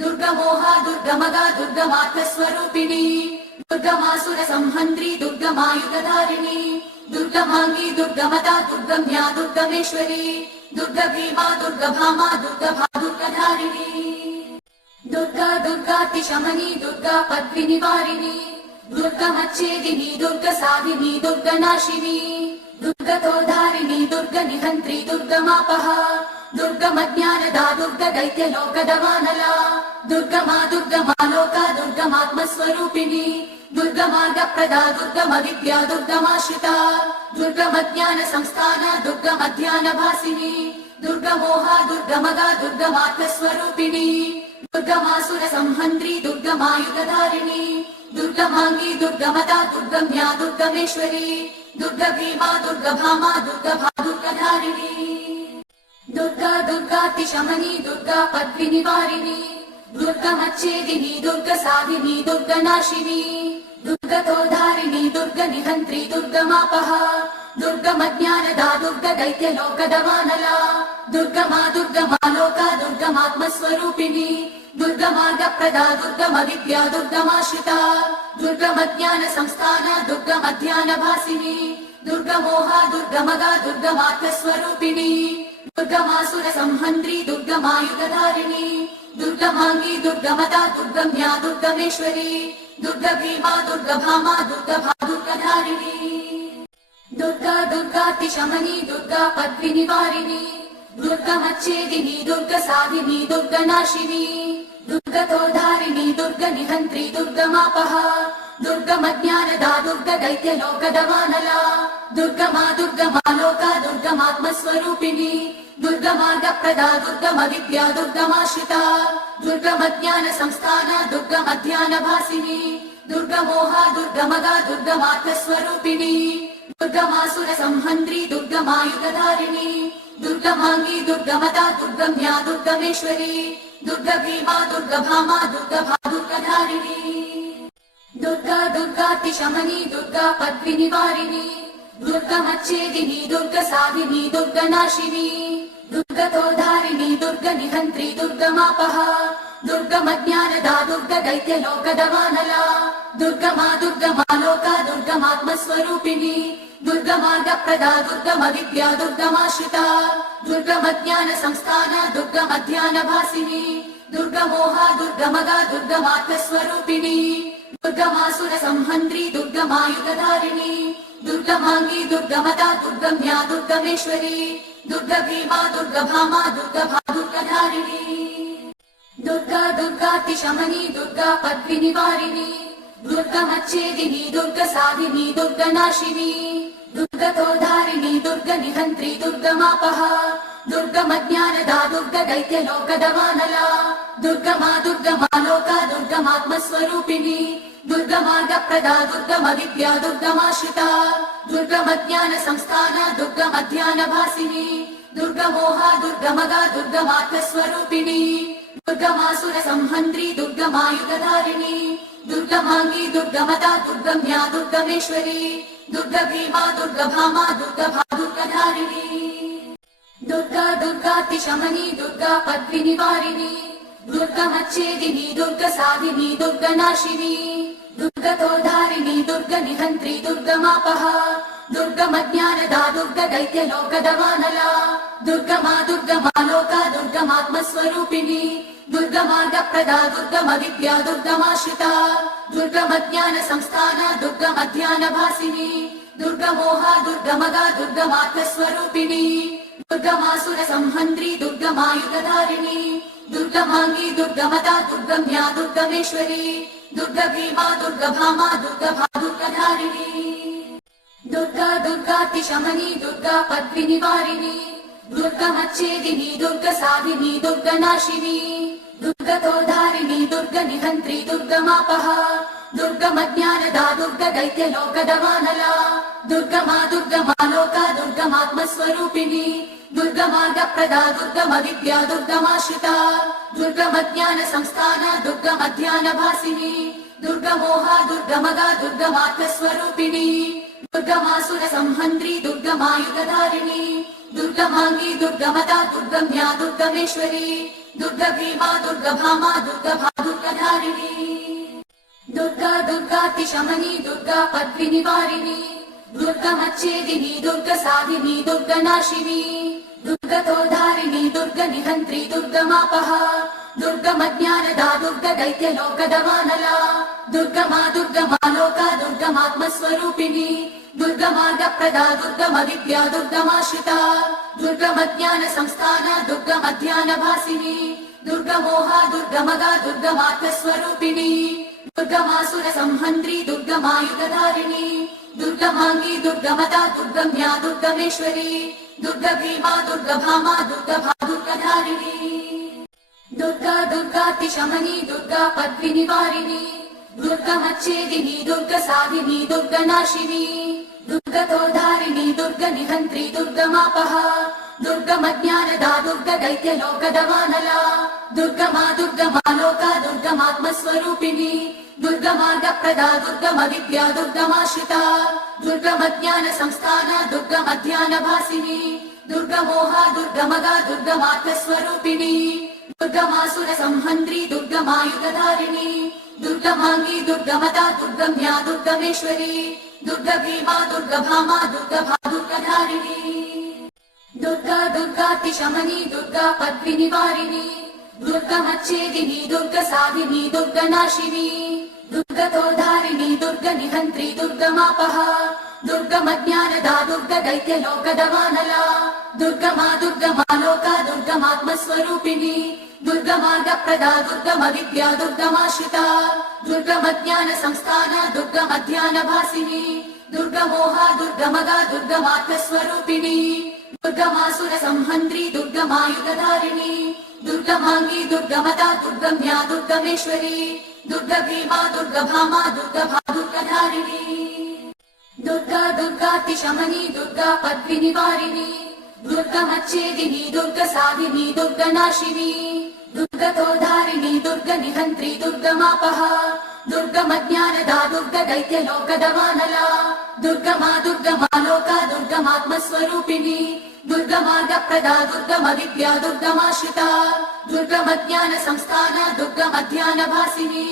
दुर्गमोहा दुर्गमगा दुर्गमात्मस्वरूपिणी दुर्गमासुरसंहन्त्री दुर्गमायुधधारिणी दुर्गमाङ्गी दुर्गमदा दुर्गम्या दुर्गमेश्वरी दुर्गभीमा दुर्गभामा दुर्गभा दुर्गधारिणी दुर्गा दुर्गातिशमनी दुर्गा पद्मिनिवारिणी दुर्गमच्छेदिनी दुर्गसाधिनी दुर्गनाशिनी दुर्गतोधारिणी दुर्गनिहन्त्री दुर्गमापहा दुर्गमज्ञानदा दुर्गदैत्यलोकदवानला दुर्गमा दुर्गमा लोका दुर्गमात्मस्वरूपिणी दुर्गमार्गप्रदा दुर्गमविद्या दुर्गमाश्रिता दुर्गमज्ञानसंस्थाना दुर्गमध्यानभासिनी दुर्गमोहा दुर्गमगा दुर्गमात्मस्वरूपिणी दुर्गमासुरसंहन्त्री दुर्गमायुधधारिणी दुर्गमाङ्गी दुर्गमदा दुर्गम्या दुर्गमेश्वरी दुर्गभीमा दुर्गभामा दुर्गभा दुर्गधारिणी दुर्गा दुर्गातिशमनी दुर्गा पद्मिनिवारिणी दुर्गमच्छेदिनी दुर्गसाधिनी दुर्गनाशिनी दुर्गतोधारिणी दुर्गनिहन्त्री दुर्गमापहा ದುರ್ಗಮಜ್ಞಾನದ ದುರ್ಗ ದೈತ್ಯ ಲೋಕದ ವಾನಲ ದುರ್ಗಮಾ ದುರ್ಗಮಾ ಲೋಕ ದುರ್ಗಮಾತ್ಮಸ್ವರೂಪಿಣಿ ದುರ್ಗಮಾರ್ಗಪ್ರದ ದುರ್ಗಮ ವಿದ್ಯಾ ದುರ್ಗಮಾಶ್ರಿತ ದುರ್ಗಮಜ್ಞಾನ ಸಂಸ್ಥಾನ ದುರ್ಗಮಧ್ಯಾನ ಭಾಸಿನಿ ದುರ್ಗಮೋಹ ದುರ್ಗಮಗ ದುರ್ಗಮಾತ್ಮಸ್ವರೂಪಿಣಿ ದುರ್ಗಮಾಸುರ ಸಂಹಂದ್ರಿ ದುರ್ಗಮಾಯುಧಧಾರಿಣಿ ದುರ್ಗಮಾಂಗಿ ದುರ್ಗಮದ ದುರ್ಗಮ್ಯಾ ದುರ್ಗಮೇಶ್ವರಿ ದುರ್ಗ ಭೀಮಾ ದುರ್ಗಭಾಮಾ ದುರ್ಗಭಾ ದುರ್ಗಧಾರಿಣಿ ದುರ್ಗಾ ದುರ್ಗಾತಿಶಮನಿ ದುರ್ಗಾ ಪದ್ಮಿನಿವಾರಿಣಿ ದುರ್ಗಮಚ್ಛೇದಿನಿ ದುರ್ಗ ಸಾಧಿನಿ ದುರ್ಗನಾಶಿನಿ ದುರ್ಗತೋಧಾರಿಣಿ ದುರ್ಗ ನಿಹಂತ್ರಿ ದುರ್ಗಮಾಪಹ ದುರ್ಗಮಜ್ಞಾನದ ದುರ್ಗ ದೈತ್ಯ ಲೋಕದ ವಾನಲ ದುರ್ಗಮಾ ದುರ್ಗಮಾ ಲೋಕ ದುರ್ಗಮಾತ್ಮಸ್ವರೂಪಿಣಿ ದುರ್ಗಮಾರ್ಗಪ್ರದ ದುರ್ಗಮ ವಿದ್ಯಾ ದುರ್ಗಮಾಶ್ರಿತ ದುರ್ಗಮಜ್ಞಾನ ಸಂಸ್ಥಾನ ದುರ್ಗಮಧ್ಯಾನ ಭಾಸಿನಿ ದುರ್ಗಮೋಹ ದುರ್ಗಮಗ ದುರ್ಗಮಾತ್ಮಸ್ವರೂಪಿಣಿ ದುರ್ಗಮಾಸುರ ಸಂಹಂದ್ರಿ ದುರ್ಗಮಾಯುಧಧಾರಿಣಿ ದುರ್ಗಮಾಂಗಿ ದುರ್ಗಮದ ದುರ್ಗಮ್ಯಾ ದುರ್ಗಮೇಶ್ವರಿ ದುರ್ಗ ಭೀಮಾ ದುರ್ಗಭಾಮಾ ದುರ್ಗಭಾ ದುರ್ಗಧಾರಿಣಿ ದುರ್ಗಾ ದುರ್ಗಾತಿಶಮನಿ ದುರ್ಗಾ ಪದ್ಮಿನಿವಾರಿಣಿ ದುರ್ಗಮಚ್ಛೇದಿನಿ ದುರ್ಗ ಸಾಧಿನಿ ದುರ್ಗನಾಶಿನಿ ದುರ್ಗತೋಧಾರಿಣಿ ದುರ್ಗ ನಿಹಂತ್ರಿ ದುರ್ಗಮಾಪಹ ದುರ್ಗಮಜ್ಞಾನದ ದುರ್ಗ ದೈತ್ಯ ಲೋಕದ ವಾನಲ ದುರ್ಗಮಾ ದುರ್ಗಮಾ ಲೋಕ ದುರ್ಗಮಾತ್ಮಸ್ವರೂಪಿಣಿ ದುರ್ಗಮಾರ್ಗಪ್ರದ ದುರ್ಗಮ ವಿದ್ಯಾ ದುರ್ಗಮಾಶ್ರಿತ ದುರ್ಗಮಜ್ಞಾನ ಸಂಸ್ಥಾನ ದುರ್ಗಮಧ್ಯಾನ ಭಾಸಿನಿ ದುರ್ಗಮೋಹ ದುರ್ಗಮಗ ದುರ್ಗಮಾತ್ಮಸ್ವರೂಪಿಣಿ ದುರ್ಗಮಾಸುರ ಸಂಹಂದ್ರಿ ದುರ್ಗಮಾಯುಧಧಾರಿಣಿ ದುರ್ಗಮಾಂಗಿ ದುರ್ಗಮದ ದುರ್ಗಮ್ಯಾ ದುರ್ಗಮೇಶ್ವರಿ ದುರ್ಗ ಭೀಮಾ ದುರ್ಗಭಾಮಾ ದುರ್ಗಭಾ ದುರ್ಗಧಾರಿಣಿ ದುರ್ಗಾ ದುರ್ಗಾತಿಶಮನಿ ದುರ್ಗಾ ಪದ್ಮಿನಿವಾರಿಣಿ ದುರ್ಗಮಚ್ಛೇದಿನಿ ದುರ್ಗ ಸಾಧಿನಿ ದುರ್ಗನಾಶಿನಿ ದುರ್ಗತೋಧಾರಿಣಿ ದುರ್ಗ ನಿಹಂತ್ರಿ ದುರ್ಗಮಾಪಹ ದುರ್ಗಮಜ್ಞಾನದ ದುರ್ಗ ದೈತ್ಯ ಲೋಕದ ವಾನಲ ದುರ್ಗಮಾ ದುರ್ಗಮಾ ಲೋಕ ದುರ್ಗಮಾತ್ಮಸ್ವರೂಪಿಣಿ ದುರ್ಗಮಾರ್ಗಪ್ರದ ದುರ್ಗಮ ವಿದ್ಯಾ ದುರ್ಗಮಾಶ್ರಿತ ದುರ್ಗಮಜ್ಞಾನ ಸಂಸ್ಥಾನ ದುರ್ಗಮಧ್ಯಾನ ಭಾಸಿನಿ ದುರ್ಗಮೋಹ ದುರ್ಗಮಗ ದುರ್ಗಮಾತ್ಮಸ್ವರೂಪಿಣಿ ದುರ್ಗಮಾಸುರ ಸಂಹಂದ್ರಿ ದುರ್ಗಮಾಯುಧಧಾರಿಣಿ ದುರ್ಗಮಾಂಗಿ ದುರ್ಗಮದ ದುರ್ಗಮ್ಯಾ ದುರ್ಗಮೇಶ್ವರಿ ದುರ್ಗ ಭೀಮಾ ದುರ್ಗಭಾಮಾ ದುರ್ಗಭಾ ದುರ್ಗಧಾರಿಣಿ ದುರ್ಗಾ ದುರ್ಗಾತಿಶಮನಿ ದುರ್ಗಾ ಪದ್ಮಿನಿವಾರಿಣಿ ದುರ್ಗಮಚ್ಛೇದಿನಿ ದುರ್ಗ ಸಾಧಿನಿ ದುರ್ಗನಾಶಿನಿ ದುರ್ಗತೋಧಾರಿಣಿ ದುರ್ಗ ನಿಹಂತ್ರಿ ದುರ್ಗಮಾಪಹ ದುರ್ಗಮಜ್ಞಾನದ ದುರ್ಗ ದೈತ್ಯ ಲೋಕದ ವಾನಲ ದುರ್ಗಮಾ ದುರ್ಗಮಾ ಲೋಕ ದುರ್ಗಮಾತ್ಮಸ್ವರೂಪಿಣಿ ದುರ್ಗಮಾರ್ಗಪ್ರದ ದುರ್ಗಮ ವಿದ್ಯಾ ದುರ್ಗಮಾಶ್ರಿತ ದುರ್ಗಮಜ್ಞಾನ ಸಂಸ್ಥಾನ ದುರ್ಗಮಧ್ಯಾನ ಭಾಸಿನಿ ದುರ್ಗಮೋಹ ದುರ್ಗಮಗ ದುರ್ಗಮಾತ್ಮಸ್ವರೂಪಿಣಿ ದುರ್ಗಮಾಸುರ ಸಂಹಂದ್ರಿ ದುರ್ಗಮಾಯುಧಧಾರಿಣಿ ದುರ್ಗಮಾಂಗಿ ದುರ್ಗಮದ ದುರ್ಗಮ್ಯಾ ದುರ್ಗಮೇಶ್ವರಿ ದುರ್ಗ ಭೀಮಾ ದುರ್ಗಭಾಮಾ ದುರ್ಗಭಾ ದುರ್ಗಧಾರಿಣಿ ದುರ್ಗಾ ದುರ್ಗಾತಿಶಮನಿ ದುರ್ಗಾ ಪದ್ಮಿನಿವಾರಿಣಿ ದುರ್ಗಮಚ್ಛೇದಿನಿ ದುರ್ಗ ಸಾಧಿನಿ ದುರ್ಗನಾಶಿನಿ ದುರ್ಗತೋಧಾರಿಣಿ ದುರ್ಗ ನಿಹಂತ್ರಿ ದುರ್ಗಮಾಪಹ ದುರ್ಗಮಜ್ಞಾನದ ದುರ್ಗ ದೈತ್ಯ ಲೋಕದ ವಾನಲ ದುರ್ಗಮಾ ದುರ್ಗಮಾ ಲೋಕ ದುರ್ಗಮಾತ್ಮಸ್ವರೂಪಿಣಿ ದುರ್ಗಮಾರ್ಗಪ್ರದ ದುರ್ಗಮ ವಿದ್ಯಾ ದುರ್ಗಮಾಶ್ರಿತ ದುರ್ಗಮಜ್ಞಾನ ಸಂಸ್ಥಾನ ದುರ್ಗಮಧ್ಯಾನ ಭಾಸಿನಿ ದುರ್ಗಮೋಹ ದುರ್ಗಮಗ ದುರ್ಗಮಾತ್ಮಸ್ವರೂಪಿಣಿ ದುರ್ಗಮಾಸುರ ಸಂಹಂದ್ರಿ ದುರ್ಗಮಾಯುಧಧಾರಿಣಿ ದುರ್ಗಮಾಂಗಿ ದುರ್ಗಮದ ದುರ್ಗಮ್ಯಾ ದುರ್ಗಮೇಶ್ವರಿ ದುರ್ಗ ಭೀಮಾ ದುರ್ಗಭಾಮಾ ದುರ್ಗಭಾ ದುರ್ಗಧಾರಿಣಿ ದುರ್ಗಾ ದುರ್ಗಾತಿಶಮನಿ ದುರ್ಗಾ ಪದ್ಮಿನಿವಾರಿಣಿ ದುರ್ಗಮಚ್ಛೇದಿನಿ ದುರ್ಗ ಸಾಧಿನಿ ದುರ್ಗನಾಶಿನಿ ದುರ್ಗತೋಧಾರಿಣಿ ದುರ್ಗ ನಿಹಂತ್ರಿ ದುರ್ಗಮಾಪಹ ದುರ್ಗಮಜ್ಞಾನದ ದುರ್ಗ ದೈತ್ಯ ಲೋಕದ ವಾನಲ ದುರ್ಗಮಾ ದುರ್ಗಮಾ ಲೋಕ ದುರ್ಗಮಾತ್ಮಸ್ವರೂಪಿಣಿ ದುರ್ಗಮಾರ್ಗಪ್ರದ ದುರ್ಗಮ ವಿದ್ಯಾ ದುರ್ಗಮಾಶ್ರಿತ ದುರ್ಗಮಜ್ಞಾನ ಸಂಸ್ಥಾನ ದುರ್ಗಮಧ್ಯಾನ ಭಾಸಿನಿ ದುರ್ಗಮೋಹ ದುರ್ಗಮಗ ದುರ್ಗಮಾತ್ಮಸ್ವರೂಪಿಣಿ ದುರ್ಗಮಾಸುರ ಸಂಹಂದ್ರಿ ದುರ್ಗಮಾಯುಧಧಾರಿಣಿ ದುರ್ಗಮಾಂಗಿ ದುರ್ಗಮದ ದುರ್ಗಮ್ಯಾ ದುರ್ಗಮೇಶ್ವರಿ ದುರ್ಗ ಭೀಮಾ ದುರ್ಗಭಾಮಾ ದುರ್ಗಭಾ ದುರ್ಗಧಾರಿಣಿ ದುರ್ಗಾ ದುರ್ಗಾತಿಶಮನಿ ದುರ್ಗಾ ಪದ್ಮಿನಿವಾರಿಣಿ ದುರ್ಗಮಚ್ಛೇದಿನಿ ದುರ್ಗ ಸಾಧಿನಿ ದುರ್ಗನಾಶಿನಿ ದುರ್ಗತೋಧಾರಿಣಿ ದುರ್ಗ ನಿಹಂತ್ರಿ ದುರ್ಗಮಾಪಹ ದುರ್ಗಮಜ್ಞಾನದ ದುರ್ಗ ದೈತ್ಯ ಲೋಕದ ವಾನಲ ದುರ್ಗಮಾ ದುರ್ಗಮಾ ಲೋಕ ದುರ್ಗಮಾತ್ಮಸ್ವರೂಪಿಣಿ दुर्गमार्गप्रदा दुर्गमविद्या दुर्गमाश्रिता दुर्गमज्ञानसंस्थाना दुर्गमध्यानभासिनी दुर्गमोहा दुर्गमगा दुर्गमार्थस्वरूपिणी दुर्गमासुरसंहन्त्री दुर्गमायुधधारिणी दुर्गमाङ्गी दुर्गमता दुर्गम्या दुर्गमेश्वरी दुर्गभीमा दुर्गभामा दुर्गभा दुर्गधारिणी दुर्गा दुर्गातिशमनी दुर्गा पद्मिनिवारिणी दुर्गमच्छेदिनी दुर्गसाधिनी दुर्गनाशिनी दुर्गतोधारिणी दुर्गनिहन्त्री दुर्गमापहा दुर्गमज्ञानदा दुर्गदैत्यलोकदवानला दुर्गमा दुर्गमालोका दुर्गमात्मस्वरूपिणी दुर्गमार्गप्रदा दुर्गमविद्या दुर्गमाश्रिता दुर्गमज्ञानसंस्थाना दुर्गमध्यानभासिनी दुर्गमोहा दुर्गमगा दुर्गमार्थस्वरूपिणी दुर्गमासुरसंहन्त्री दुर्गमायुधधारिणी दुर्गमाङ्गी दुर्गमता दुर्गम्या दुर्गमेश्वरी दुर्गभीमा दुर्गभामा दुर्गभा दुर्गधारिणी दुर्गा दुर्गातिशमनी दुर्गा पद्मिनिवारिणी दुर्गमच्छेदिनी दुर्गसाधिनी दुर्गनाशिनी दुर्गतोधारिणी दुर्गनिहन्त्री दुर्गमापहा दुर्गमज्ञानदा दुर्गदैत्यलोकदवानला दुर्गमा दुर्गमालोका दुर्गमात्मस्वरूपिणी दुर्गमार्गप्रदा दुर्गमविद्या दुर्गमाश्रिता दुर्गमज्ञानसंस्थाना दुर्गमध्यानभासिनी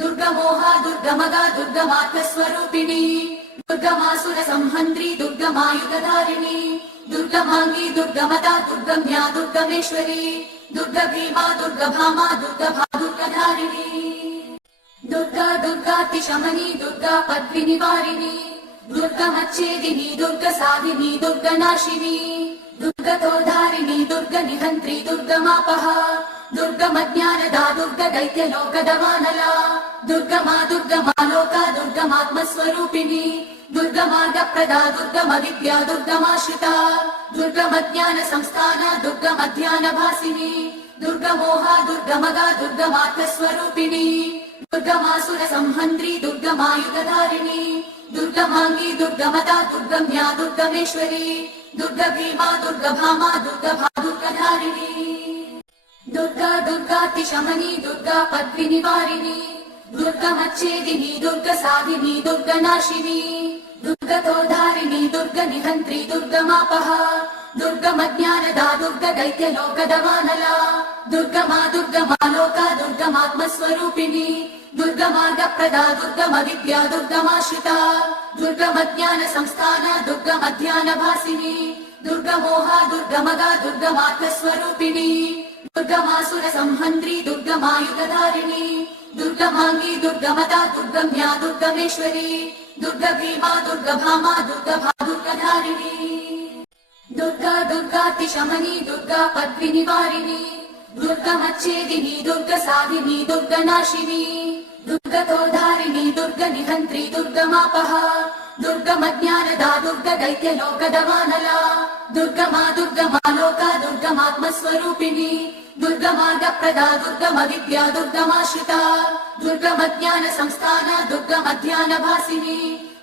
दुर्गमोहा दुर्गमगा दुर्गमार्थस्वरूपिणी दुर्गमासुरसंहन्त्री दुर्गमायुधधारिणी दुर्गमाङ्गी दुर्गमता दुर्गम्या दुर्गमेश्वरी दुर्गभीमा दुर्गभामा दुर्गभा दुर्गधारिणी दुर्गा दुर्गातिशमनी दुर्गा पद्मिनिवारिणी दुर्गमच्छेदिनी दुर्गसाधिनी दुर्गनाशिनी दुर्गतोधारिणी दुर्गनिहन्त्री दुर्गमापहा दुर्गमज्ञानदा दुर्गदैत्यलोकदवानला दुर्गमा दुर्गमालोका दुर्गमात्मस्वरूपिणी दुर्गमार्गप्रदा दुर्गमविद्या दुर्गमाश्रिता दुर्गमज्ञानसंस्थाना दुर्गमध्यानभासिनी दुर्गमोहा दुर्गमगा दुर्गमार्थस्वरूपिणी दुर्गमासुरसंहन्त्री दुर्गमायुधधारिणी दुर्गमाङ्गी दुर्गमता दुर्गम्या दुर्गमेश्वरी दुर्गभीमा दुर्गभामा दुर्गभा दुर्गधारिणी दुर्गा दुर्गातिशमनी दुर्गा पद्मिनिवारिणी दुर्गमच्छेदिनी दुर्गसाधिनी दुर्गनाशिनी दुर्गतोधारिणी दुर्गनिहन्त्री दुर्गमापहा दुर्गमज्ञानदा दुर्गदैत्यलोकदवानला दुर्गमा दुर्गमालोका दुर्गमात्मस्वरूपिणी दुर्गमार्गप्रदा दुर्गमविद्या दुर्गमाश्रिता दुर्गमज्ञानसंस्थाना दुर्गमध्यानभासिनी दुर्गमोहा दुर्गमगा दुर्गमार्थस्वरूपिणी दुर्गमासुरसंहन्त्री दुर्गमायुधधारिणी दुर्गमाङ्गी दुर्गमता दुर्गम्या दुर्गमेश्वरी दुर्गभीमा दुर्गभामा दुर्गभा दुर्गधारिणी दुर्गा दुर्गातिशमनी दुर्गा पद्मिनिवारिणी दुर्गमच्छेदिनी दुर्गसाधिनी दुर्गनाशिनी दुर्गतोधारिणी दुर्गनिहन्त्री दुर्गमापहा दुर्गमज्ञानदा दुर्गदैत्यलोकदवानला दुर्गमा दुर्गमालोका दुर्गमात्मस्वरूपिणी दुर्गमार्गप्रदा दुर्गमविद्या दुर्गमाश्रिता दुर्गमज्ञानसंस्थाना दुर्गमध्यानभासिनी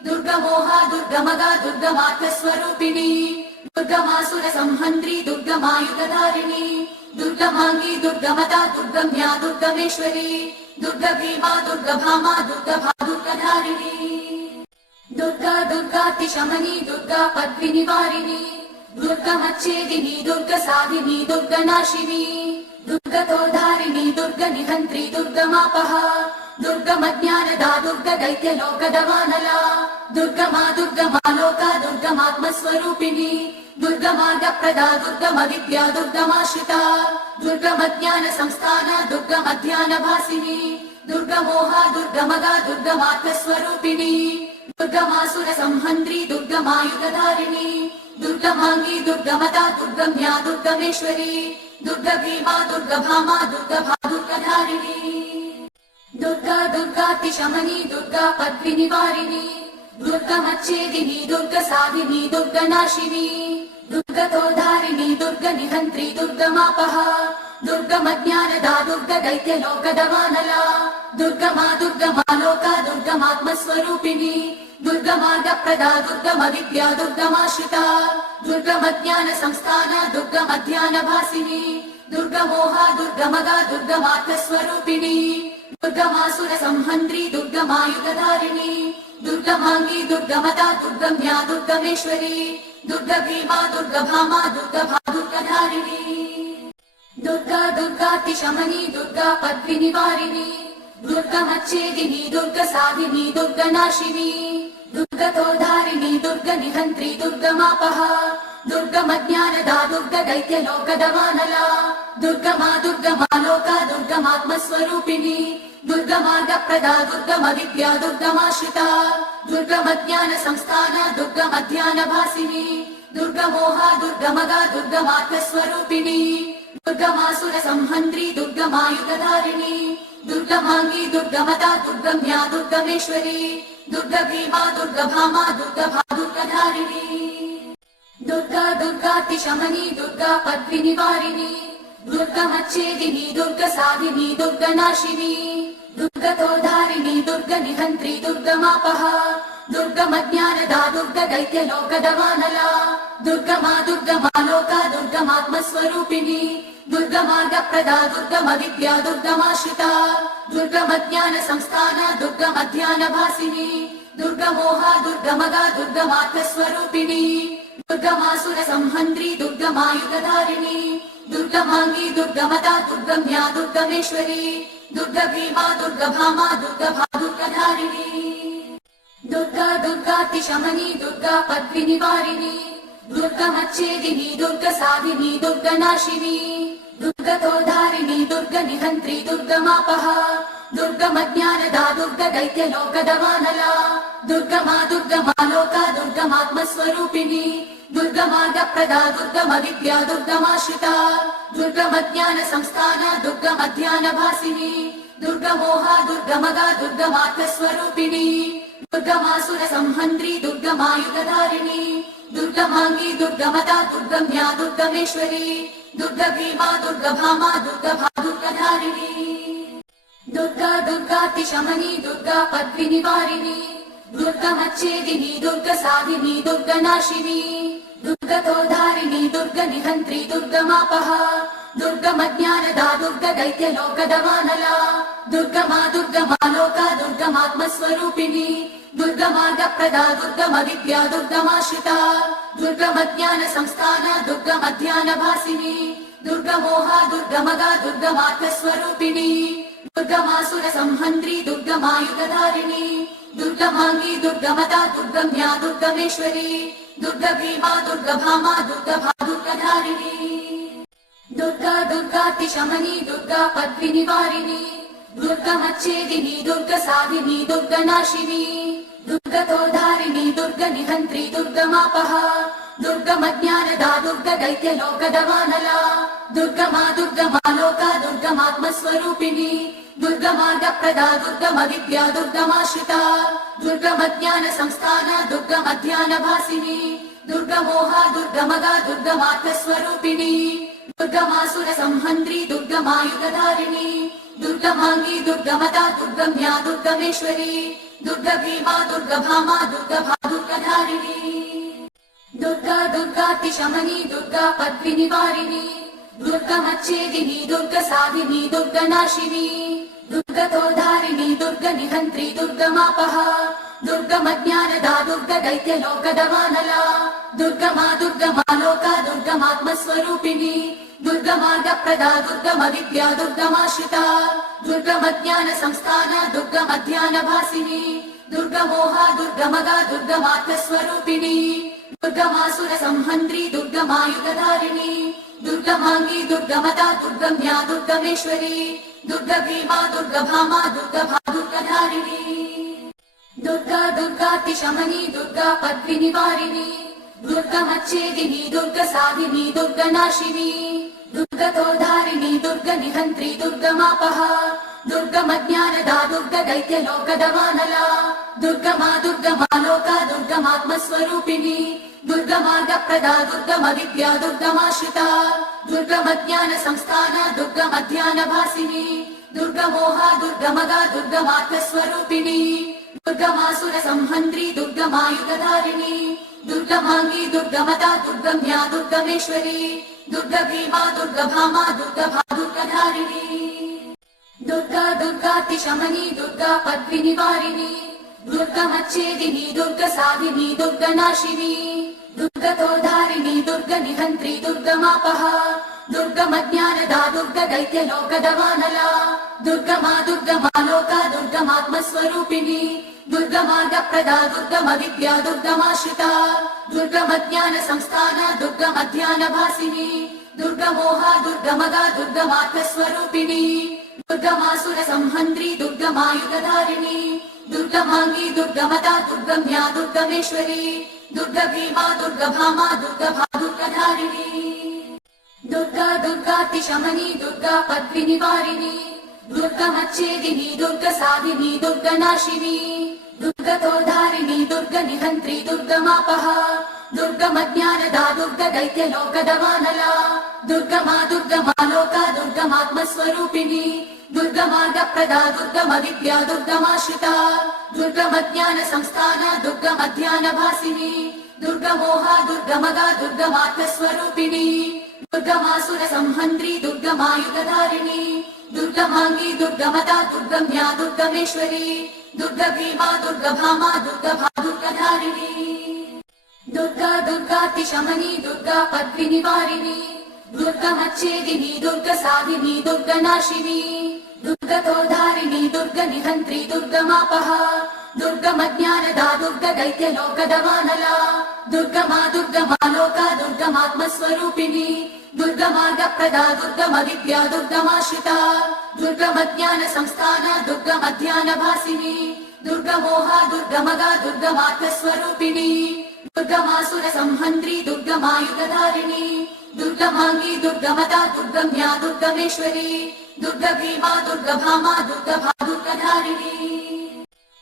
दुर्गमोहा दुर्गमगा दुर्गमार्थस्वरूपिणी दुर्गमासुरसंहन्त्री दुर्गमायुधधारिणी दुर्गमाङ्गी दुर्गमता दुर्गम्या दुर्गमेश्वरी दुर्गभीमा दुर्गभामा दुर्गभा दुर्गधारिणी दुर्गा दुर्गातिशमनी दुर्गा पद्मिनिवारिणी दुर्गमच्छेदिनी दुर्गसाधिनी दुर्गनाशिनी दुर्गतोधारिणी दुर्गनिहन्त्री दुर्गमापहा दुर्गमज्ञानदा दुर्गदैत्यलोकदवानला दुर्गमा दुर्गमालोका दुर्गमात्मस्वरूपिणी दुर्गमार्गप्रदा दुर्गमविद्या दुर्गमाश्रिता दुर्गमज्ञानसंस्थाना दुर्गमध्यानभासिनी दुर्गमोहा दुर्गमगा दुर्गमार्थस्वरूपिणी दुर्गमासुरसंहन्त्री दुर्गमायुधधारिणी दुर्गमाङ्गी दुर्गमता दुर्गम्या दुर्गमेश्वरी दुर्गभीमा दुर्गभामा दुर्गभा दुर्गधारिणी दुर्गा दुर्गातिशमनी दुर्गा पद्मिनिवारिणी दुर्गमच्छेदिनी दुर्गसाधिनी दुर्गनाशिनी दुर्गतोधारिणी दुर्गनिहन्त्री दुर्गमापहा दुर्गमज्ञानदा दुर्गदैत्यलोकदवानला दुर्गमा दुर्गमालोका दुर्गमात्मस्वरूपिणी दुर्गमार्गप्रदा दुर्गमविद्या दुर्गमाश्रिता दुर्गमज्ञानसंस्थाना दुर्गमध्यानभासिनी दुर्गमोहा दुर्गमगा दुर्गमार्थस्वरूपिणी दुर्गमासुर संहन्त्री दुर्गमायुधधारिणी दुर्गमाङ्गी दुर्गमता दुर्गम्या दुर्गमेश्वरी दुर्गभीमा दुर्गभामा दुर्गभा दुर्गधारिणी दुर्गा दुर्गातिशमनी दुर्गा पद्मिनिवारिणी दुर्गमच्छेदिनी दुर्गसाधिनी दुर्गनाशिनी दुर्गतोधारिणी दुर्गनिहन्त्री दुर्गमापः दुर्गमज्ञानदा दुर्गदैत्यलोकदवानला दुर्गमा दुर्गमालोका दुर्गमात्मस्वरूपिणी दुर्गमार्गप्रदा दुर्गमविद्या दुर्गमाश्रिता दुर्गमज्ञानसंस्थाना दुर्गमध्यानभासिनी दुर्गमोहा दुर्गमगा दुर्गमात्मस्वरूपिणी दुर्गमासुर संहन्त्री दुर्गमायुधधारिणी दुर्गमाङ्गी दुर्गमता दुर्गम्या दुर्गमेश्वरी दुर्गभीमा दुर्गभामा दुर्गभा दुर्गधारिणी दुर्गा दुर्गातिशमनी दुर्गा पद्मिनिवारिणी दुर्गमच्छेदिनी दुर्गसाधिनी दुर्गनाशिनी दुर्गतोधारिणी दुर्गनिहन्त्री दुर्गमापः दुर्गमज्ञानदा दुर्गदैत्यलोकदवानला दुर्गमा दुर्गमालोका दुर्गमात्मस्वरूपिणी दुर्गमार्गप्रदा दुर्गमविद्या दुर्गमाश्रिता दुर्गमज्ञानसंस्थाना दुर्गमध्यानभासिनी दुर्गमोहा दुर्गमगा दुर्गमात्मस्वरूपिणी दुर्गमासुर संहन्त्री दुर्गमायुधधारिणी दुर्गमाङ्गी दुर्गमता दुर्गम्या दुर्गमेश्वरी दुर्गभीमा दुर्गभामा दुर्गभा दुर्गधारिणी दुर्गा दुर्गातिशमनी दुर्गा पद्मिनिवारिणी दुर्गमच्छेदिनी दुर्गसाधिनी दुर्गनाशिनी दुर्गतोधारिणी दुर्गनिहन्त्री दुर्गमापः दुर्गमज्ञानदा दुर्गदैत्यलोकदवानला दुर्गमा दुर्गमालोका दुर्गमात्मस्वरूपिणी दुर्गमार्गप्रदा दुर्गमविद्या दुर्गमाश्रिता दुर्गमज्ञानसंस्थाना दुर्गमध्यानभासिनी दुर्गमोहा दुर्गमगा दुर्गमात्मस्वरूपिणी दुर्गमासुर संहन्त्री दुर्गमायुधधारिणी दुर्गमाङ्गी दुर्गमता दुर्गम्या दुर्गमेश्वरी दुर्गभीमा दुर्गभामा दुर्गभा दुर्गधारिणी दुर्गा दुर्गातिशमनी दुर्गा पद्मिनिवारिणी दुर्गमच्छेदिनी दुर्गसाधिनी दुर्गनाशिनी दुर्गतोधारिणी दुर्गनिहन्त्री दुर्गमापः दुर्गमज्ञानदा दुर्गदैत्यलोकदवानला दुर्गमा दुर्गमालोका दुर्गमात्मस्वरूपिणी दुर्गमार्गप्रदा दुर्गमविद्या दुर्गमाश्रिता दुर्गमज्ञानसंस्थाना दुर्गमध्यानभासिनी दुर्गमोहा दुर्गमगा दुर्गमात्मस्वरूपिणी दुर्गमासुर संहन्त्री दुर्गमायुधधारिणी दुर्गमाङ्गी दुर्गमता दुर्गम्या दुर्गमेश्वरी दुर्गभीमा दुर्गभामा दुर्गभा दुर्गधारिणी दुर्गा दुर्गातिशमनी दुर्गा पद्मिनिवारिणी दुर्गमच्छेदिनी दुर्गसाधिनी दुर्गनाशिनी दुर्गतोधारिणी दुर्गनिहन्त्री दुर्गमापः दुर्गमज्ञानदा दुर्गदैत्यलोकदवानला दुर्गमा दुर्गमालोका दुर्गमात्मस्वरूपिणी दुर्गमार्गप्रदा दुर्गमविद्या दुर्गमाश्रिता दुर्गमज्ञानसंस्थाना दुर्गमध्यानभासिनी दुर्गमोहा दुर्गमगा दुर्गमात्मस्वरूपिणी दुर्गमासुर संहन्त्री दुर्गमायुधधारिणी दुर्गमाङ्गी दुर्गमता दुर्गम्या दुर्गमेश्वरी दुर्गभीमा दुर्गभामा दुर्गभा दुर्गधारिणी दुर्गा दुर्गातिशमनी दुर्गा पद्मिनिवारिणी दुर्गमच्छेदिनी दुर्गसाधिनी दुर्गनाशिनी दुर्गतोधारिणी दुर्गनिहन्त्री दुर्गमापः दुर्गमज्ञानदा दुर्गदैत्यलोकदवानला दुर्गमा दुर्गमालोका दुर्गमात्मस्वरूपिणी दुर्गमार्गप्रदा दुर्गमविद्या दुर्गमाश्रिता दुर्गमज्ञानसंस्थाना दुर्गमध्यानभासिनी दुर्गमोहा दुर्गमगा दुर्गमात्मस्वरूपिणी दुर्गमासुर संहन्त्री दुर्गमायुधधारिणी दुर्गमाङ्गी दुर्गमता दुर्गम्या दुर्गमेश्वरी दुर्गभीमा दुर्गभामा दुर्गभा दुर्गधारिणी दुर्गा दुर्गातिशमनी दुर्गा पद्मिनिवारिणी दुर्गमच्छेदिनी दुर्गसाधिनी दुर्गनाशिनी दुर्गतोधारिणी दुर्गनिहन्त्री दुर्गमापः दुर्गमज्ञानदा दुर्गदैत्यलोकदवानला दुर्गमा दुर्गमालोका दुर्गमात्मस्वरूपिणी दुर्गमार्गप्रदा दुर्गमविद्या दुर्गमाश्रिता दुर्गमज्ञानसंस्थाना दुर्गमध्यानभासिनी दुर्गमोहा दुर्गमगा दुर्गमात्मस्वरूपिणी दुर्गमासुर संहन्त्री दुर्गमायुधधारिणी दुर्गमाङ्गी दुर्गमता दुर्गम्या दुर्गमेश्वरी दुर्गभीमा दुर्गभामा दुर्गभा दुर्गधारिणी దుర్గా దుర్గాతిశమని దుర్గా పద్మినివారిణి దుర్గమచ్చేదిని దుర్గ సాధిని దుర్గనాశిని దుర్గతోధారిణి దుర్గ నిహంత్రి దుర్గమాపహ దుర్గమజ్ఞానదా దుర్గ దైత్యలోకదవానలా దుర్గమా దుర్గమాలోక దుర్గమాత్మస్వరూపిణి దుర్గమార్గప్రదా దుర్గమవిద్యా దుర్గమాశ్రిత దుర్గమజ్ఞాన సంస్థాన దుర్గమధ్యానభాసిని దుర్గమోహ దుర్గమగా దుర్గమాత్మస్వరూపిణి దుర్గమాసుర సంహంత్రి దుర్గమాయుధధారిణి దుర్గమాంగి దుర్గమతా దుర్గమ్యా దుర్గమేశ్వరి దుర్గ భీమా దుర్గభామా దుర్గభా దుర్గధారిణి దుర్గా దుర్గాతిశమని దుర్గా పద్మినివారిణి దుర్గమచ్చేదిని దుర్గ సాధిని దుర్గనాశిని దుర్గతోధారిణి దుర్గ నిహంత్రి దుర్గమాపహ దుర్గమజ్ఞానదా దుర్గ దైత్యలోకదవానలా దుర్గమా దుర్గమాలోక దుర్గమాత్మస్వరూపిణి దుర్గమార్గప్రదా దుర్గమవిద్యా దుర్గమాశ్రిత దుర్గమజ్ఞాన సంస్థాన దుర్గమధ్యానభాసిని దుర్గమోహ దుర్గమగా దుర్గమాత్మస్వరూపిణి దుర్గమాసుర సంహంత్రి దుర్గమాయుధధారిణి దుర్గమాంగి దుర్గమతా దుర్గమ్యా దుర్గమేశ్వరి దుర్గ భీమా దుర్గభామా దుర్గభా దుర్గధారిణి దుర్గా దుర్గాతిశమని దుర్గా పద్మినివారిణి దుర్గమచ్చేదిని దుర్గ సాధిని దుర్గనాశిని దుర్గతోధారిణి దుర్గ నిహంత్రి దుర్గమాపహ దుర్గమజ్ఞానదా దుర్గ దైత్యలోకదవానలా దుర్గమా దుర్గమాలోక దుర్గమాత్మస్వరూపిణి దుర్గమార్గప్రదా దుర్గమవిద్యా దుర్గమాశ్రిత దుర్గమజ్ఞాన సంస్థాన దుర్గమధ్యానభాసిని దుర్గమోహ దుర్గమగా దుర్గమాత్మస్వరూపిణి దుర్గమాసుర సంహంత్రి దుర్గమాయుధధారిణి దుర్గమాంగి దుర్గమతా దుర్గమ్యా దుర్గమేశ్వరి దుర్గ భీమా దుర్గభామా దుర్గభా దుర్గధారిణి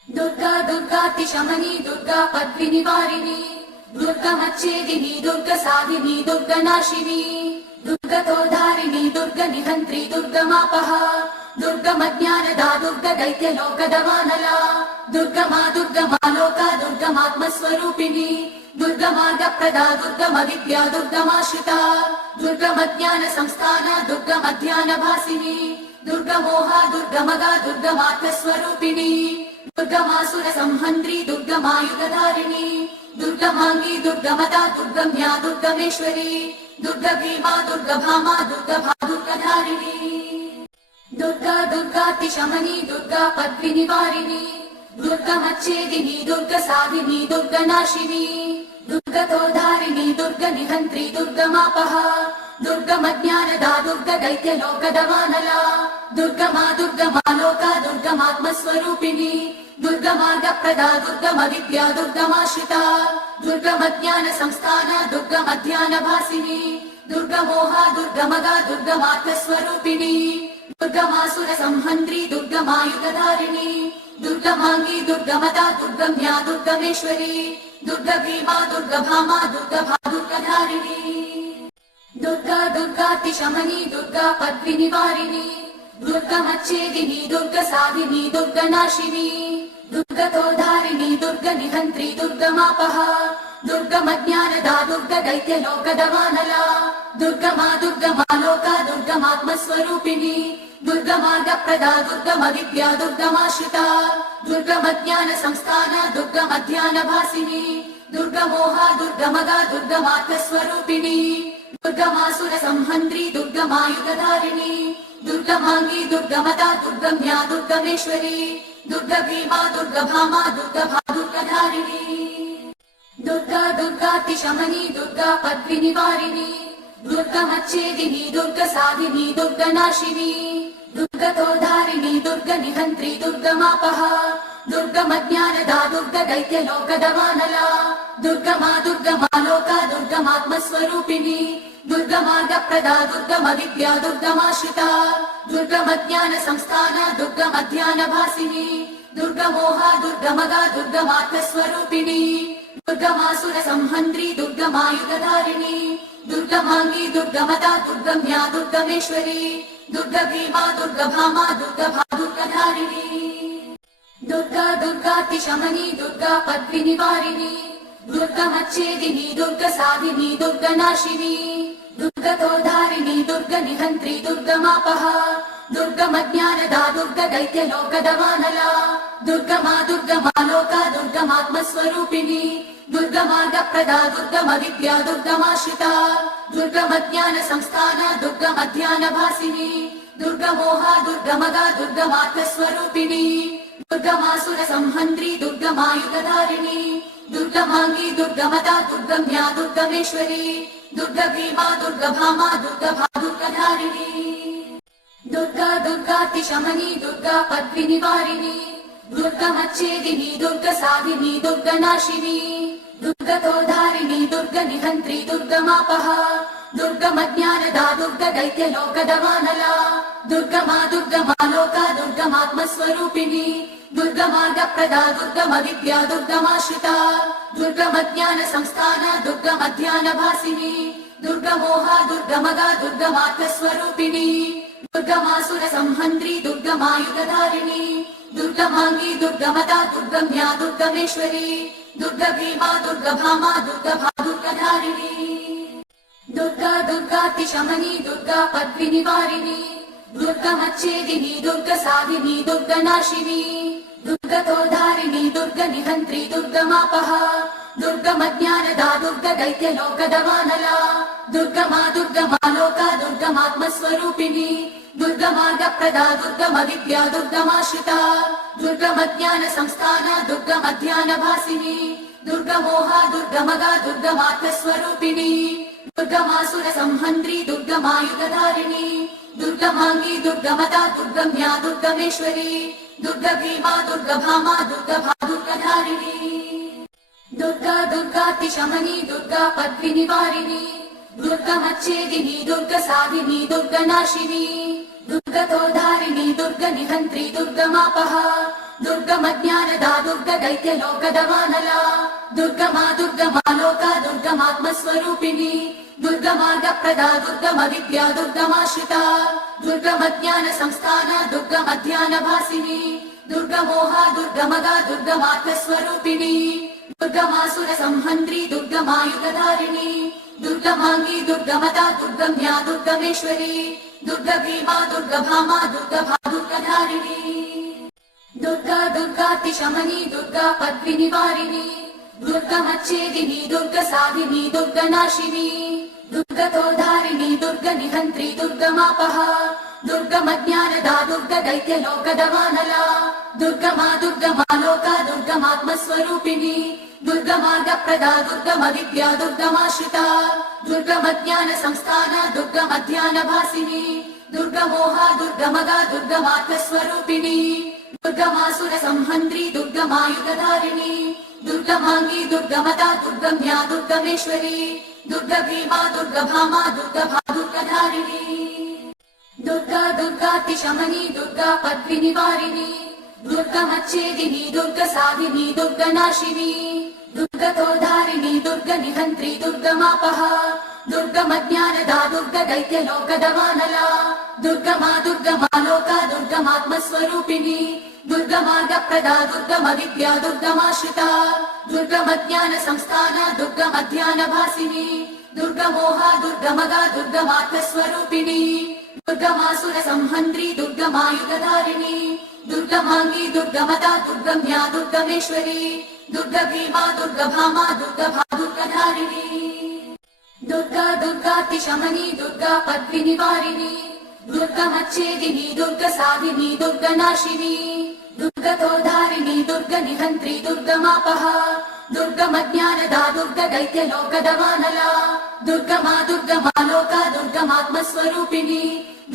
దుర్గా దుర్గాతిశమని దుర్గా పద్మినివారిని దుర్గమచ్చేదిని దుర్గ సాధిని దుర్గనాశిని దుర్గతోధారిణి దుర్గ నిహంత్రి దుర్గమాపహ దుర్గమజ్ఞానదా దుర్గ దైత్యలోకదవానలా దుర్గమా దుర్గమాలోక దుర్గమాత్మస్వరూపిణి దుర్గమార్గప్రదా దుర్గమవిద్యా దుర్గమాశ్రిత దుర్గమజ్ఞాన సంస్థాన దుర్గమధ్యానభాసిని దుర్గమోహ దుర్గమగా దుర్గమాత్మస్వరూపిణి దుర్గమాసుర సంహంత్రి దుర్గమాయుధధారిణి దుర్గమాంగి దుర్గమతా దుర్గమ్యా దుర్గమేశ్వరి దుర్గ భీమా దుర్గభామా దుర్గభా దుర్గధారిణి దుర్గా దుర్గాతిశమని దుర్గా పద్మినివారిని దుర్గమచ్చేదిని దుర్గ సాధిని దుర్గనాశిని దుర్గతోధారిణి దుర్గ నిహంత్రి దుర్గమాపహ దుర్గమజ్ఞానదా దుర్గ దైత్యలోకదవానలా దుర్గమా దుర్గమాలోక దుర్గమాత్మస్వరూపిణి దుర్గమార్గప్రదా దుర్గమవిద్యా దుర్గమాశ్రిత దుర్గమజ్ఞాన సంస్థాన దుర్గమధ్యానభాసిని దుర్గమోహ దుర్గమగా దుర్గమాత్మస్వరూపిణి దుర్గమాసుర సంహంత్రి దుర్గమాయుధధారిణి దుర్గమాంగి దుర్గమతా దుర్గమ్యా దుర్గమేశ్వరి దుర్గ భీమా దుర్గభామా దుర్గభా దుర్గధారిణి దుర్గా దుర్గాతిశమని దుర్గా పద్మినివారిని దుర్గమచ్చేదిని దుర్గ సాధిని దుర్గనాశిని దుర్గతోధారిణి దుర్గ నిహంత్రి దుర్గమాపహ దుర్గమజ్ఞానదా దుర్గ దైత్యలోకదవానలా దుర్గమా దుర్గమాలోక దుర్గమాత్మస్వరూపిణి దుర్గమార్గప్రదా దుర్గమవిద్యా దుర్గమాశ్రిత దుర్గమజ్ఞాన సంస్థాన దుర్గమధ్యానభాసిని దుర్గమోహ దుర్గమగా దుర్గమాత్మస్వరూపిణి దుర్గమాసుర సంహంత్రి దుర్గమాయుధధారిణి దుర్గమాంగి దుర్గమతా దుర్గమ్యా దుర్గమేశ్వరి దుర్గ భీమా దుర్గభామా దుర్గభా దుర్గధారిణి దుర్గా దుర్గాతిశమని దుర్గా పద్మినివారిని దుర్గమచ్చేదిని దుర్గ సాధిని దుర్గనాశిని దుర్గతోధారిని దుర్గ నిహంత్రి దుర్గమాపహ దుర్గమజ్ఞానదా దుర్గ దైత్యలోకదవానలా దుర్గమా దుర్గమాలోక దుర్గమాత్మస్వరూపిణి దుర్గమార్గప్రదా దుర్గమవిద్యా దుర్గమాశ్రిత దుర్గమజ్ఞాన సంస్థాన దుర్గమధ్యానభాసిని దుర్గమోహ దుర్గమగా దుర్గమాత్మస్వరూపిణి దుర్గమాసుర సంహంత్రి దుర్గమాయుధధారిణి దుర్గమాంగి దుర్గమతా దుర్గమ్యా దుర్గమేశ్వరి దుర్గ భీమా దుర్గభామా దుర్గభా దుర్గధారిణి దుర్గా దుర్గాతిశమని దుర్గా పద్మినివారిని దుర్గమచ్చేదిని దుర్గ సాధిని దుర్గనాశిని దుర్గతోధారిని దుర్గ నిహంత్రి దుర్గమాపహ దుర్గమజ్ఞానదా దుర్గ దైత్యలోకదవానలా దుర్గమా దుర్గమా లోక దుర్గమాత్మస్వరూపిణి దుర్గమార్గప్రదా దుర్గమ విద్యా దుర్గమాశ్రిత దుర్గమజ్ఞాన సంస్థాన దుర్గమధ్యాన భాసిని దుర్గమోహ దుర్గమగా దుర్గమాత్మస్వరూపిణి దుర్గమాసుర సంహంత్రి దుర్గమాయుధధారిణి దుర్గమాంగి దుర్గమదా దుర్గమ్యా దుర్గమేశ్వరి దుర్గ భీమా దుర్గభామా దుర్గభా దుర్గధారిణి దుర్గా దుర్గాతి శమని దుర్గా పద్వి నివారిణి దుర్గమచ్చేదిని దుర్గ సాధిని దుర్గనాశిని దుర్గతోధారిణి దుర్గ నిహంత్రి దుర్గమాపహ దుర్గమజ్ఞానదా దుర్గ దైత్యలోకదవానలా దుర్గమా దుర్గమా లోక దుర్గమాత్మస్వరూపిణి దుర్గమార్గప్రదా దుర్గమ విద్యా దుర్గమాశ్రిత దుర్గమజ్ఞాన సంస్థాన దుర్గమధ్యాన భాసిని దుర్గమోహ దుర్గమగా దుర్గమాత్మస్వరూపిణి దుర్గమాసుర సంహంత్రి దుర్గమాయుధధారిణి దుర్గమాంగి దుర్గమదా దుర్గమ్యా దుర్గమేశ్వరి దుర్గ భీమా దుర్గభామా దుర్గభా దుర్గధారిణి దుర్గా దుర్గాతి శమని దుర్గా పద్వి నివారిణి దుర్గమచ్చేదిని దుర్గ సాధిని దుర్గనాశిని దుర్గతోధారిణి దుర్గ నిహంత్రి దుర్గమాపహ దుర్గమజ్ఞానదా దుర్గ దైత్యలోకదవానలా దుర్గమా దుర్గమా లోక దుర్గమాత్మస్వరూపిణి దుర్గమార్గప్రదా దుర్గమ విద్యా దుర్గమాశ్రిత దుర్గమజ్ఞాన సంస్థాన దుర్గమధ్యాన భాసిని దుర్గమోహ దుర్గమగా దుర్గమాత్మస్వరూపిణి దుర్గమాసుర సంహంత్రి దుర్గమాయుధధారిణి దుర్గమాంగి దుర్గమదా దుర్గమ్యా దుర్గమేశ్వరి దుర్గ భీమా దుర్గభామా దుర్గభా దుర్గధారిణి దుర్గా దుర్గాతి శమని దుర్గా పద్వి నివారిణి దుర్గమచ్చేదిని దుర్గ సాధిని దుర్గనాశిని దుర్గతోధారిణి దుర్గ నిహంత్రి దుర్గమాపహ దుర్గమజ్ఞానదా దుర్గ దైత్యలోకదవానలా దుర్గమా దుర్గమా లోక దుర్గమాత్మస్వరూపిణి దుర్గమార్గప్రదా దుర్గమ విద్యా దుర్గమాశ్రిత దుర్గమజ్ఞాన సంస్థాన దుర్గమధ్యాన భాసిని దుర్గమోహ దుర్గమగా దుర్గమాత్మస్వరూపిణి దుర్గమాసుర సంహంత్రి దుర్గమాయుధధారిణి దుర్గమాంగి దుర్గమదా దుర్గమ్యా దుర్గమేశ్వరి దుర్గ భీమా దుర్గభామా దుర్గభా దుర్గధారిణి దుర్గా దుర్గాతి శమని దుర్గా పద్వి నివారిణి దుర్గమచ్చేదిని దుర్గ సాధిని దుర్గనాశిని దుర్గతోధారిణి దుర్గ నిహంత్రి దుర్గమాపహ దుర్గమజ్ఞానదా దుర్గ దైత్యలోకదవానలా దుర్గమా దుర్గమా లోక దుర్గమాత్మస్వరూపిణి దుర్గమార్గప్రదా దుర్గమ విద్యా దుర్గమాశ్రిత దుర్గమజ్ఞాన సంస్థాన దుర్గమధ్యాన భాసిని దుర్గమోహ దుర్గమగా దుర్గమాత్మస్వరూపిణి దుర్గమాసుర సంహంత్రి దుర్గమాయుధధారిణి దుర్గమాంగి దుర్గమదా దుర్గమ్యా దుర్గమేశ్వరి దుర్గ భీమా దుర్గభామా దుర్గభా దుర్గధారిణి దుర్గా దుర్గాతి శమని దుర్గా పద్వి నివారిణి దుర్గమచ్చేదిని దుర్గ సాధిని దుర్గనాశిని దుర్గతోధారిణి దుర్గ నిహంత్రి దుర్గమాపహ దుర్గమజ్ఞానదా దుర్గ దైత్యలోకదవానలా దుర్గమా దుర్గమా లోక దుర్గమాత్మస్వరూపిణి దుర్గమార్గప్రదా దుర్గమ విద్యా దుర్గమాశ్రిత దుర్గమజ్ఞాన సంస్థాన దుర్గమధ్యాన భాసిని దుర్గమోహ దుర్గమగా దుర్గమాత్మస్వరూపిణి దుర్గమాసుర సంహంత్రి దుర్గమాయుధధారిణి దుర్గమాంగి దుర్గమదా దుర్గమ్యా దుర్గమేశ్వరి దుర్గ భీమా దుర్గభామా దుర్గభా దుర్గధారిణి దుర్గా దుర్గాతి శమని దుర్గా పద్వి నివారిణి దుర్గమచ్చేదిని దుర్గ సాధిని దుర్గనాశిని దుర్గతోధారిణి దుర్గ నిహంత్రి దుర్గమాపహ దుర్గమజ్ఞానదా దుర్గ దైత్యలోకదవానలా దుర్గమా దుర్గమా లోక దుర్గమాత్మస్వరూపిణి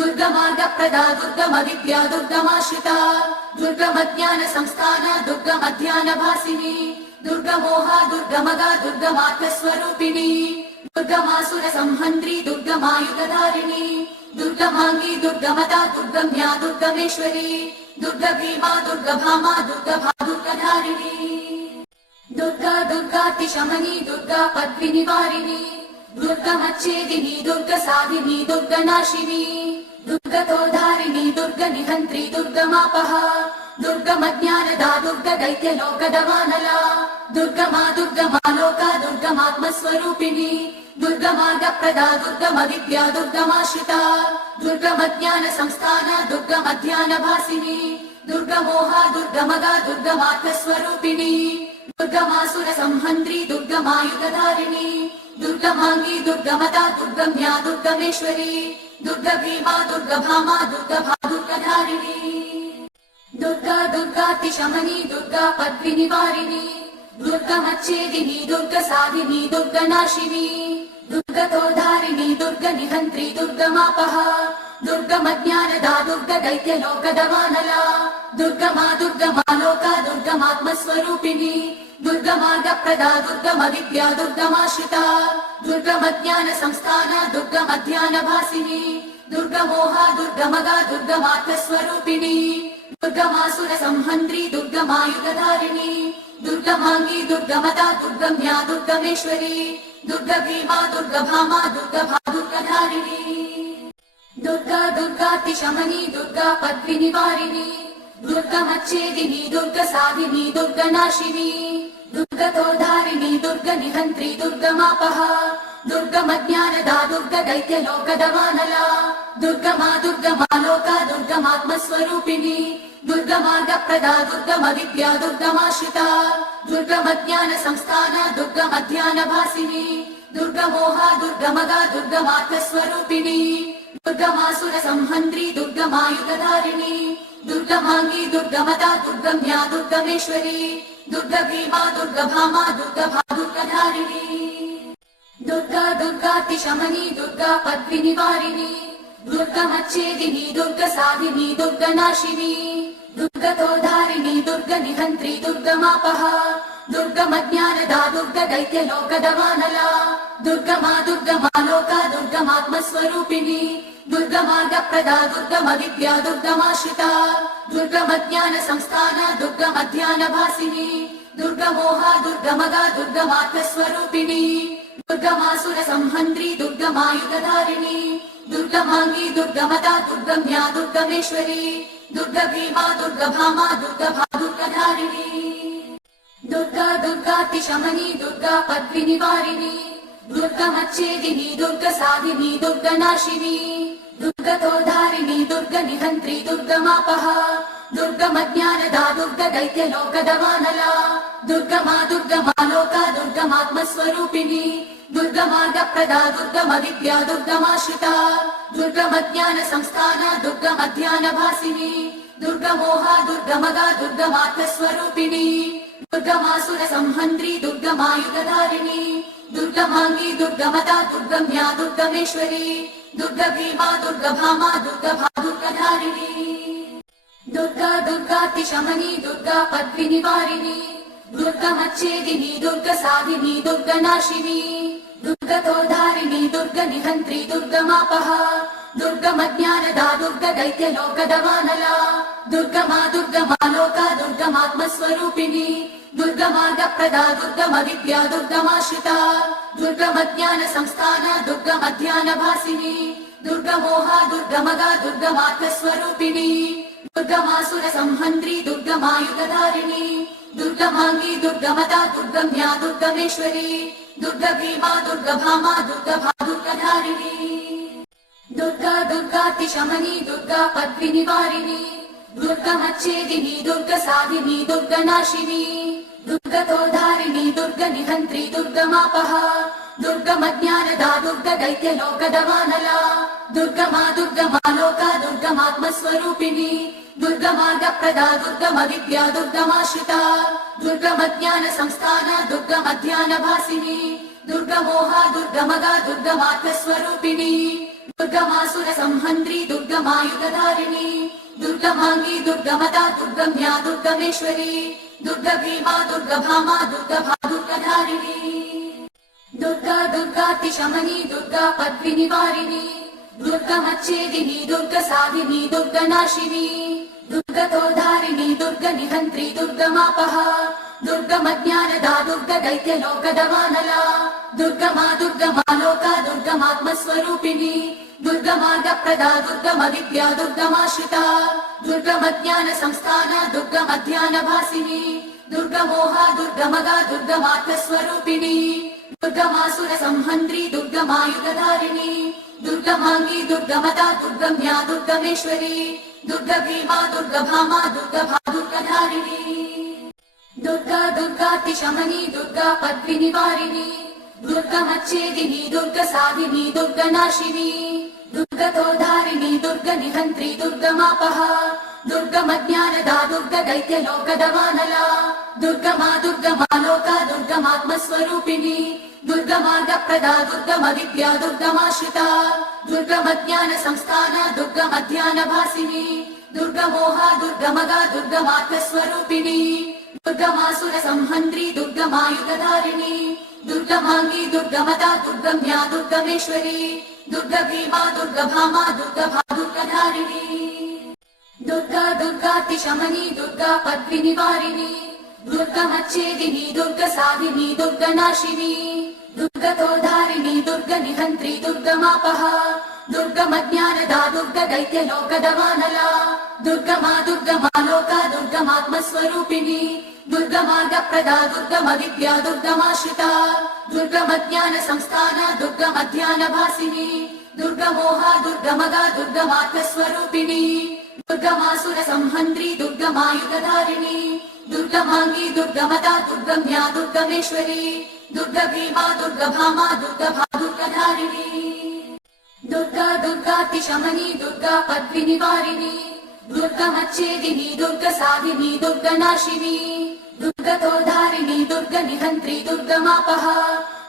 దుర్గమార్గప్రదా దుర్గమ విద్యా దుర్గమాశ్రిత దుర్గమజ్ఞాన సంస్థాన దుర్గమధ్యాన భాసిని దుర్గమోహ దుర్గమగా దుర్గమాత్మస్వరూపిణి దుర్గమాసుర సంహంత్రి దుర్గమాయుధధారిణి దుర్గమాంగి దుర్గమదా దుర్గమ్యా దుర్గమేశ్వరి దుర్గ భీమా దుర్గభామా దుర్గభా దుర్గధారిణి దుర్గా దుర్గాతి శమని దుర్గా పద్వి నివారిణి దుర్గమచ్చేదిని దుర్గ సాధిని దుర్గనాశిని దుర్గతోధారిణి దుర్గ నిహంత్రి దుర్గమాపహ దుర్గమజ్ఞానదా దుర్గ దైత్యలోకదవానలా दुर्गमा दुर्गमालोका दुर्गमात्मस्वरूपिणी दुर्गमार्गप्रदा दुर्गमविद्या दुर्गमाश्रिता दुर्गमज्ञान संस्थान दुर्गमध्यानभासिनी दुर्गमोहा दुर्गमगा दुर्गमार्थस्वरूपिणी दुर्गमासुर संहन्त्री दुर्गमायुधधारिणी दुर्गमांगी दुर्गमता दुर्गम्या दुर्गमेश्वरी दुर्गभीमा दुर्गभामा दुर्गभा दुर्गधारिणी दुर्गा दुर्गातिशमनी दुर्गा पद्मिनिवारिणी दुर्गमच्छेदिनी दुर्गसाधिनी दुर्गनाशिनी दुर्गतोधारिणी दुर्गनिहन्त्री दुर्गमापहा दुर्गमज्ञानदा दुर्गदैत्यलोकदवानला दुर्गमा दुर्गमालोका दुर्गमात्मस्वरूपिणी दुर्गमार्गप्रदा दुर्गमविद्या दुर्गमाश्रिता दुर्गमज्ञान संस्थान दुर्गमध्यानभासिनी दुर्गमोहा दुर्गमगा दुर्गमार्थस्वरूपिणी दुर्गमासुर संहन्त्री दुर्गमायुधधारिणी दुर्गमांगी दुर्गमता दुर्गम्या दुर्गमेश्वरी दुर्गभीमा दुर्गभामा दुर्गभा दुर्गधारिणी दुर्गा दुर्गातिशमनी दुर्गा पद्मिनिवारिणी दुर्गमच्छेदिनी दुर्गसाधिनी दुर्गनाशिनी दुर्गतोधारिणी दुर्गनिहन्त्री दुर्गमापहा दुर्गमज्ञानदा दुर्गदैत्यलोकदवानला दुर्गमा दुर्गमालोका दुर्गमात्मस्वरूपिणी दुर्गमार्गप्रदा दुर्गमविद्या दुर्गमाश्रिता दुर्गमज्ञान संस्थान दुर्गमध्यानभासिनी दुर्गमोहा दुर्गमगा दुर्गमार्थस्वरूपिणी दुर्गमासुर संहन्त्री दुर्गमायुधधारिणी दुर्गमांगी दुर्गमता दुर्गम्या दुर्गमेश्वरी दुर्गभीमा दुर्गभामा दुर्गभा दुर्गधारिणी दुर्गा दुर्गातिशमनी दुर्गा पद्मिनिवारिणी दुर्गमच्छेदिनी दुर्गसाधिनी दुर्गनाशिनी दुर्गतोधारिणी दुर्गनिहन्त्री दुर्गमापहा दुर्गमज्ञानदा दुर्गदैत्यलोकदवानला दुर्गमा दुर्गमालोका दुर्गमात्मस्वरूपिणी दुर्गमार्गप्रदा दुर्गमविद्या दुर्गमाश्रिता दुर्गमज्ञान संस्थान दुर्गमध्यानभासिनी दुर्गमोहा दुर्गमगा दुर्गमार्थस्वरूपिणी दुर्गमासुर संहन्त्री दुर्गमायुधधारिणी दुर्गमांगी दुर्गमता दुर्गम्या दुर्गमेश्वरी दुर्गभीमा दुर्गभामा दुर्गभा दुर्गधारिणी दुर्गा दुर्गातिशमनी दुर्गा पद्मिनिवारिणी दुर्गमच्छेदिनी दुर्गसाधिनी दुर्गनाशिनी दुर्गतोधारिणी दुर्गनिहन्त्री दुर्गमापहा दुर्गमज्ञानदा दुर्गदैत्यलोकदवानला दुर्गमा दुर्गमालोका दुर्गमात्मस्वरूपिणी दुर्गमार्गप्रदा दुर्गमविद्या दुर्गमाश्रिता दुर्गमज्ञान संस्थान दुर्गमध्यानभासिनी दुर्गमोहा दुर्गमगा दुर्गमार्थस्वरूपिणी दुर्गमासुर संहन्त्री दुर्गमायुधधारिणी दुर्गमांगी दुर्गमता दुर्गम्या दुर्गमेश्वरी दुर्गभीमा दुर्गभामा दुर्गभा दुर्गधारिणी दुर्गा दुर्गातिशमनी दुर्गा पद्मिनिवारिणी दुर्गमच्छेदिनी दुर्गसाधिनी दुर्गनाशिनी दुर्गतोधारिणी दुर्गनिहन्त्री दुर्गमापहा दुर्गमज्ञानदा दुर्गदैत्यलोकदवानला दुर्गमा दुर्गमालोका दुर्गमात्मस्वरूपिणी दुर्गमार्गप्रदा दुर्गमविद्या दुर्गमाश्रिता दुर्गमज्ञान संस्थान दुर्गमध्यानभासिनी दुर्गमोहा दुर्गमगा दुर्गमार्थस्वरूपिणी दुर्गमासुर संहन्त्री दुर्गमायुधधारिणी दुर्गमांगी दुर्गमता दुर्गम्या दुर्गमेश्वरी दुर्गभीमा दुर्गभामा दुर्गभा दुर्गधारिणी दुर्गा दुर्गातिशमनी दुर्गा पद्मिनिवारिणी दुर्गमच्छेदिनी दुर्गसाधिनी दुर्गनाशिनी दुर्गतोधारिणी दुर्गनिहन्त्री दुर्गमापहा दुर्गमज्ञानदा दुर्गदैत्यलोकदवानला दुर्गमा दुर्गमालोका दुर्गमात्मस्वरूपिणी दुर्गमार्गप्रदा दुर्गमविद्या दुर्गमाश्रिता दुर्गमज्ञान संस्थान दुर्गमध्यानभासिनी दुर्गमोहा दुर्गमगा दुर्गमार्थस्वरूपिणी दुर्गमासुर संहन्त्री दुर्गमायुधधारिणी दुर्गमांगी दुर्गमता दुर्गम्या दुर्गमेश्वरी दुर्गभीमा दुर्गभामा दुर्गभा दुर्गधारिणी दुर्गा दुर्गातिशमनी दुर्गा पद्मिनिवारिणी दुर्गमच्छेदिनी दुर्गसाधिनी दुर्गनाशिनी दुर्गतोधारिणी दुर्गनिहन्त्री दुर्गमापहा दुर्गमज्ञानदा दुर्गदैत्यलोकदवानला दुर्गमा दुर्गमालोका दुर्गमात्मस्वरूपिणी दुर्गमार्गप्रदा दुर्गमविद्या दुर्गमाश्रिता दुर्गमज्ञान संस्थान दुर्गमध्यानभासिनी దుర్గమోహా దుర్గమగా దుర్గమాత్మస్వరూపిణి దుర్గమాసుర సంహంత్రి దుర్గమాయుధధారిణి దుర్గమాంగి దుర్గమతా దుర్గమ్యా దుర్గమేశ్వరి దుర్గ భీమా దుర్గభామా దుర్గభా దుర్గధారిణి దుర్గా దుర్గాతిశమని దుర్గా పద్మినివారిణి దుర్గమచ్ఛేదిని దుర్గ సాధిని దుర్గనాశిని దుర్గతోధారిణి దుర్గ నిహంత్రి దుర్గమాపహ దుర్గమజ్ఞానదా దుర్గ దైత్యలోకదవానలా దుర్గమా దుర్గమాలోకా దుర్గమాత్మస్వరూపిణి దుర్గమార్గప్రదా దుర్గమవిద్యా దుర్గమాశ్రితా దుర్గమజ్ఞాన సంస్థాన దుర్గమధ్యానభాసిని దుర్గమోహా దుర్గమగా దుర్గమాత్మస్వరూపిణి దుర్గమాసుర సంహంత్రి దుర్గమాయుధధారిణి దుర్గమాంగి దుర్గమతా దుర్గమ్యా దుర్గమేశ్వరి దుర్గ భీమా దుర్గభామా దుర్గభా దుర్గధారిణి దుర్గా దుర్గాతిశమని దుర్గా పద్మినివారిణి దుర్గమచ్ఛేదిని దుర్గ సాధిని దుర్గనాశిని దుర్గతోధారిణి దుర్గ నిహంత్రి దుర్గమాపహ దుర్గమజ్ఞానదా దుర్గ దైత్యలోకదవానలా దుర్గమా దుర్గమాలోకా దుర్గమాత్మస్వరూపిణి దుర్గమార్గప్రదా దుర్గమవిద్యా దుర్గమాశ్రితా దుర్గమజ్ఞాన సంస్థాన దుర్గమధ్యానభాసిని దుర్గమోహా దుర్గమగా దుర్గమాత్మస్వరూపిణి దుర్గమాసుర సంహంత్రి దుర్గమాయుధధారిణి దుర్గమాంగి దుర్గమతా దుర్గమ్యా దుర్గమేశ్వరి దుర్గ భీమా దుర్గభామా దుర్గభా దుర్గధారిణి దుర్గా దుర్గాతిశమని దుర్గా పద్మినివారిణి దుర్గమచ్ఛేదిని దుర్గ సాధిని దుర్గనాశిని దుర్గతోధారిణి దుర్గ నిహంత్రి దుర్గమాపహ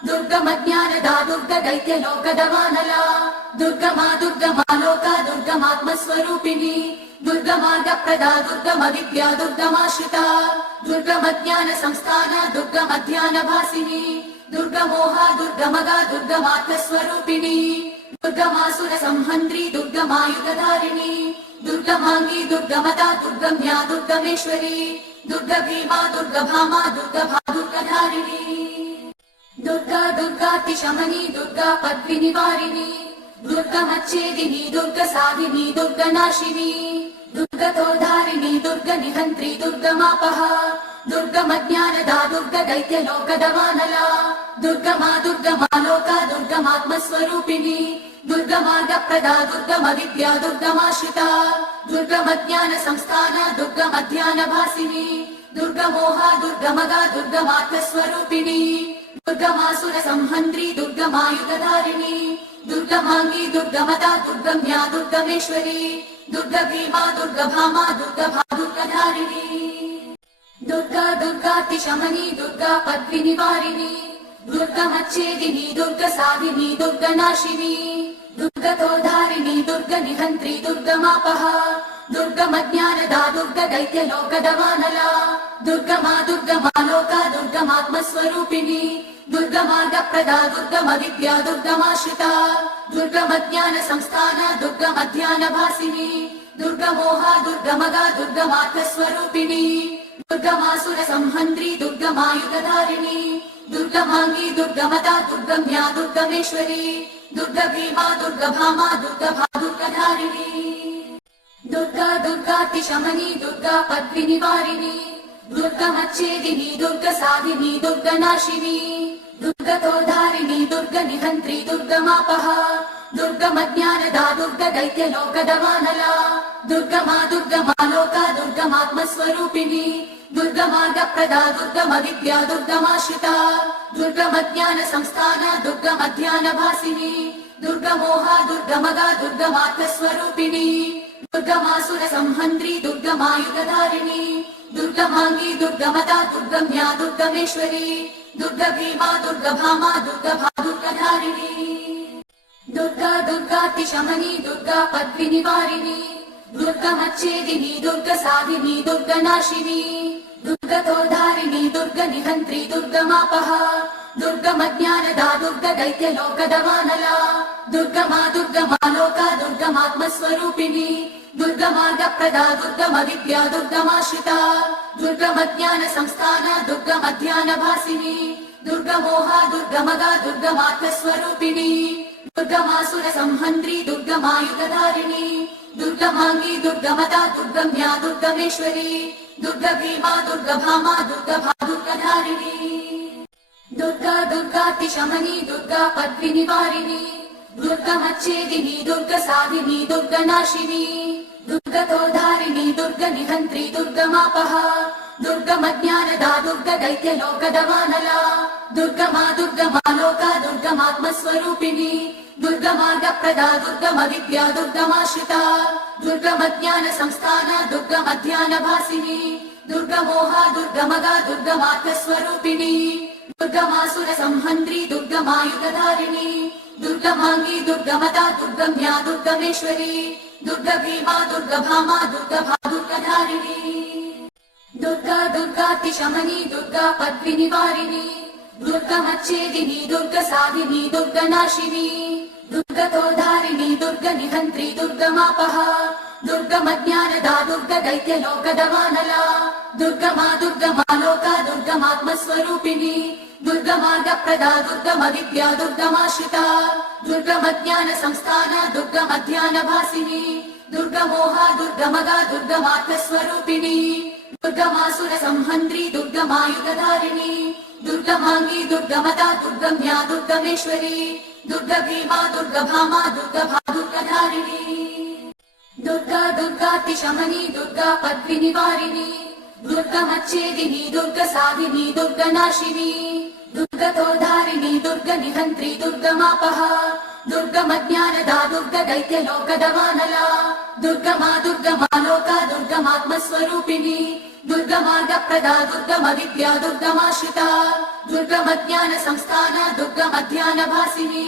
దుర్గమజ్ఞానదా దుర్గ దైత్యలోకదవానలా దుర్గమా దుర్గమాలోకా దుర్గమాత్మస్వరూపిణి దుర్గమార్గప్రదా దుర్గమవిద్యా దుర్గమాశ్రితా దుర్గమజ్ఞాన సంస్థాన దుర్గమధ్యానభాసిని దుర్గమోహా దుర్గమగా దుర్గమాత్మస్వరూపిణి దుర్గమాసుర సంహంత్రి దుర్గమాయుధధారిణి దుర్గమాంగి దుర్గమతా దుర్గమ్యా దుర్గమేశ్వరి దుర్గ భీమా దుర్గభామా దుర్గభా దుర్గధారిణి దుర్గా దుర్గాతిశమని దుర్గా పద్మినివారిని దుర్గమచ్ఛేదిని దుర్గ సాధిని దుర్గనాశిని దుర్గతోధారిణి దుర్గ నిహంత్రి దుర్గమాపహ దుర్గమజ్ఞానదా దుర్గ దైత్యలోకదవానలా దుర్గమా దుర్గమాలోకా దుర్గమాత్మస్వరూపిణి దుర్గమార్గప్రదా దుర్గమవిద్యా దుర్గమాశ్రితా దుర్గమజ్ఞాన సంస్థాన దుర్గమధ్యానభాసిని దుర్గమోహా దుర్గమగా దుర్గమాత్మస్వరూపిణి దుర్గమాసుర సంహంత్రి దుర్గమాయుధధారిణి దుర్గమాంగి దుర్గమతా దుర్గమ్యా దుర్గమేశ్వరి దుర్గ భీమా దుర్గభామా దుర్గభా దుర్గధారిణి దుర్గా దుర్గాతిశమని దుర్గా పద్మినివారిని దుర్గమచ్ఛేదిని దుర్గ సాధిని దుర్గనాశిని దుర్గతోధారిణి దుర్గ నిహంత్రి దుర్గమాపహ దుర్గమజ్ఞానదా దుర్గ దైత్యలోకదవానలా దుర్గమా దుర్గమాలోకా దుర్గమాత్మస్వరూపిణి దుర్గమార్గప్రదా దుర్గమవిద్యా దుర్గమాశ్రితా దుర్గమజ్ఞాన సంస్థాన దుర్గమధ్యానభాసిని దుర్గమోహా దుర్గమగా దుర్గమాత్మస్వరూపిణి దుర్గమాసుర సంహంత్రి దుర్గమాయుధధారిణి దుర్గమాంగి దుర్గమతా దుర్గమ్యా దుర్గమేశ్వరి దుర్గ భీమా దుర్గభామా దుర్గభా దుర్గధారిణి దుర్గా దుర్గాతిశమని దుర్గా పద్మినివారిని దుర్గమచ్ఛేదిని దుర్గ సాధిని దుర్గనాశిని దుర్గతోధారిణి దుర్గ నిహంత్రి దుర్గమాపహ దుర్గమజ్ఞానదా దుర్గ దైత్యలోకదవానలా దుర్గమా దుర్గమాలోకా దుర్గమాత్మస్వరూపిణి దుర్గమార్గప్రదా దుర్గమవిద్యా దుర్గమాశ్రితా దుర్గమజ్ఞాన సంస్థాన దుర్గమధ్యానభాసిని దుర్గమోహా దుర్గమగా దుర్గమాత్మస్వరూపిణి దుర్గమాసుర సంహంత్రి దుర్గమాయుధధారిణి దుర్గమాంగి దుర్గమతా దుర్గమ్యా దుర్గమేశ్వరి దుర్గ భీమా దుర్గభామా దుర్గభా దుర్గధారిణి దుర్గా దుర్గాతిశమని దుర్గా పద్మినివారిని దుర్గమచ్ఛేదిని దుర్గ సాధిని దుర్గనాశిని దుర్గతోధారిని దుర్గ నిహంత్రి దుర్గమాపహ దుర్గమజ్ఞానదా దుర్గ దైత్యలోకదవానలా దుర్గమా దుర్గమాలోకా దుర్గమాత్మస్వరూపిణి దుర్గమార్గప్రదా దుర్గమవిద్యా దుర్గమాశ్రితా దుర్గమజ్ఞాన సంస్థాన దుర్గమధ్యానభాసిని దుర్గమోహా దుర్గమగా దుర్గమాత్మస్వరూపిణి దుర్గమాసుర సంహంత్రి దుర్గమాయుధధారిణి దుర్గమాంగి దుర్గమతా దుర్గమ్యా దుర్గమేశ్వరి दुर्गा भीमा दुर्गा भामा दुर्गा भादुर्गधारिणी दुर्गा दुर्गातिशमनी दुर्गा पद्मिनिवारिणी दुर्गमच्छेदिनी दुर्गा साधिनी दुर्गा नाशिनी दुर्गतोधारिणी दुर्गा निहन्त्री दुर्गमापः दुर्गमज्ञानदा दुर्गा दैत्यलोकदवानला दुर्गमा दुर्गमालोका दुर्गमात्मस्वरूपिणी दुर्गमार्गप्रदा दुर्गमविद्या दुर्गमाश्रिता दुर्गमज्ञानसंस्थाना दुर्गमध्यानभासिनी दुर्गमोहा दुर्गमगा दुर्गमात्मस्वरूपिणी दुर्गमासुरसंहन्त्री दुर्गमायुधधारिणी दुर्गमाङ्गी दुर्गमता दुर्गम्या दुर्गमेश्वरी दुर्गा भीमा दुर्गा भामा दुर्गा भादुर्गधारिणी दुर्गा दुर्गातिशमनी दुर्गा पद्मिनिवारिणी दुर्गमच्छेदिनी दुर्गा साधिनी दुर्गा नाशिनी दुर्गतोधारिणी दुर्गा निहन्त्री दुर्गमापः दुर्गमज्ञानदा दुर्गा दैत्यलोकदवानला दुर्गमा दुर्गमालोका दुर्गमात्मस्वरूपिणी दुर्गमार्गप्रदा दुर्गमविद्या दुर्गमाश्रिता दुर्गमज्ञानसंस्थाना दुर्गमध्यानभासिनी दुर्गमोहा दुर्गमगा दुर्गमात्मस्वरूपिणी दुर्गमासुरसंहन्त्री दुर्गमायुधधारिणी दुर्गमाङ्गी दुर्गमता दुर्गम्या दुर्गमेश्वरी दुर्गा भीमा दुर्गा भामा दुर्गा भादुर्गधारिणी दुर्गा दुर्गातिशमनी दुर्गा पद्मिनिवारिणी दुर्गमच्छेदिनी दुर्गा साधिनी दुर्गा नाशिनी दुर्गतोधारिणी दुर्गा निहन्त्री दुर्गमापः दुर्गमज्ञानदा दुर्गा दैत्यलोकदवानला दुर्गमा दुर्गमालोका दुर्गमात्मस्वरूपिणी दुर्गमार्गप्रदा दुर्गमविद्या दुर्गमाश्रिता दुर्गमज्ञानसंस्थाना दुर्गमध्यानभासिनी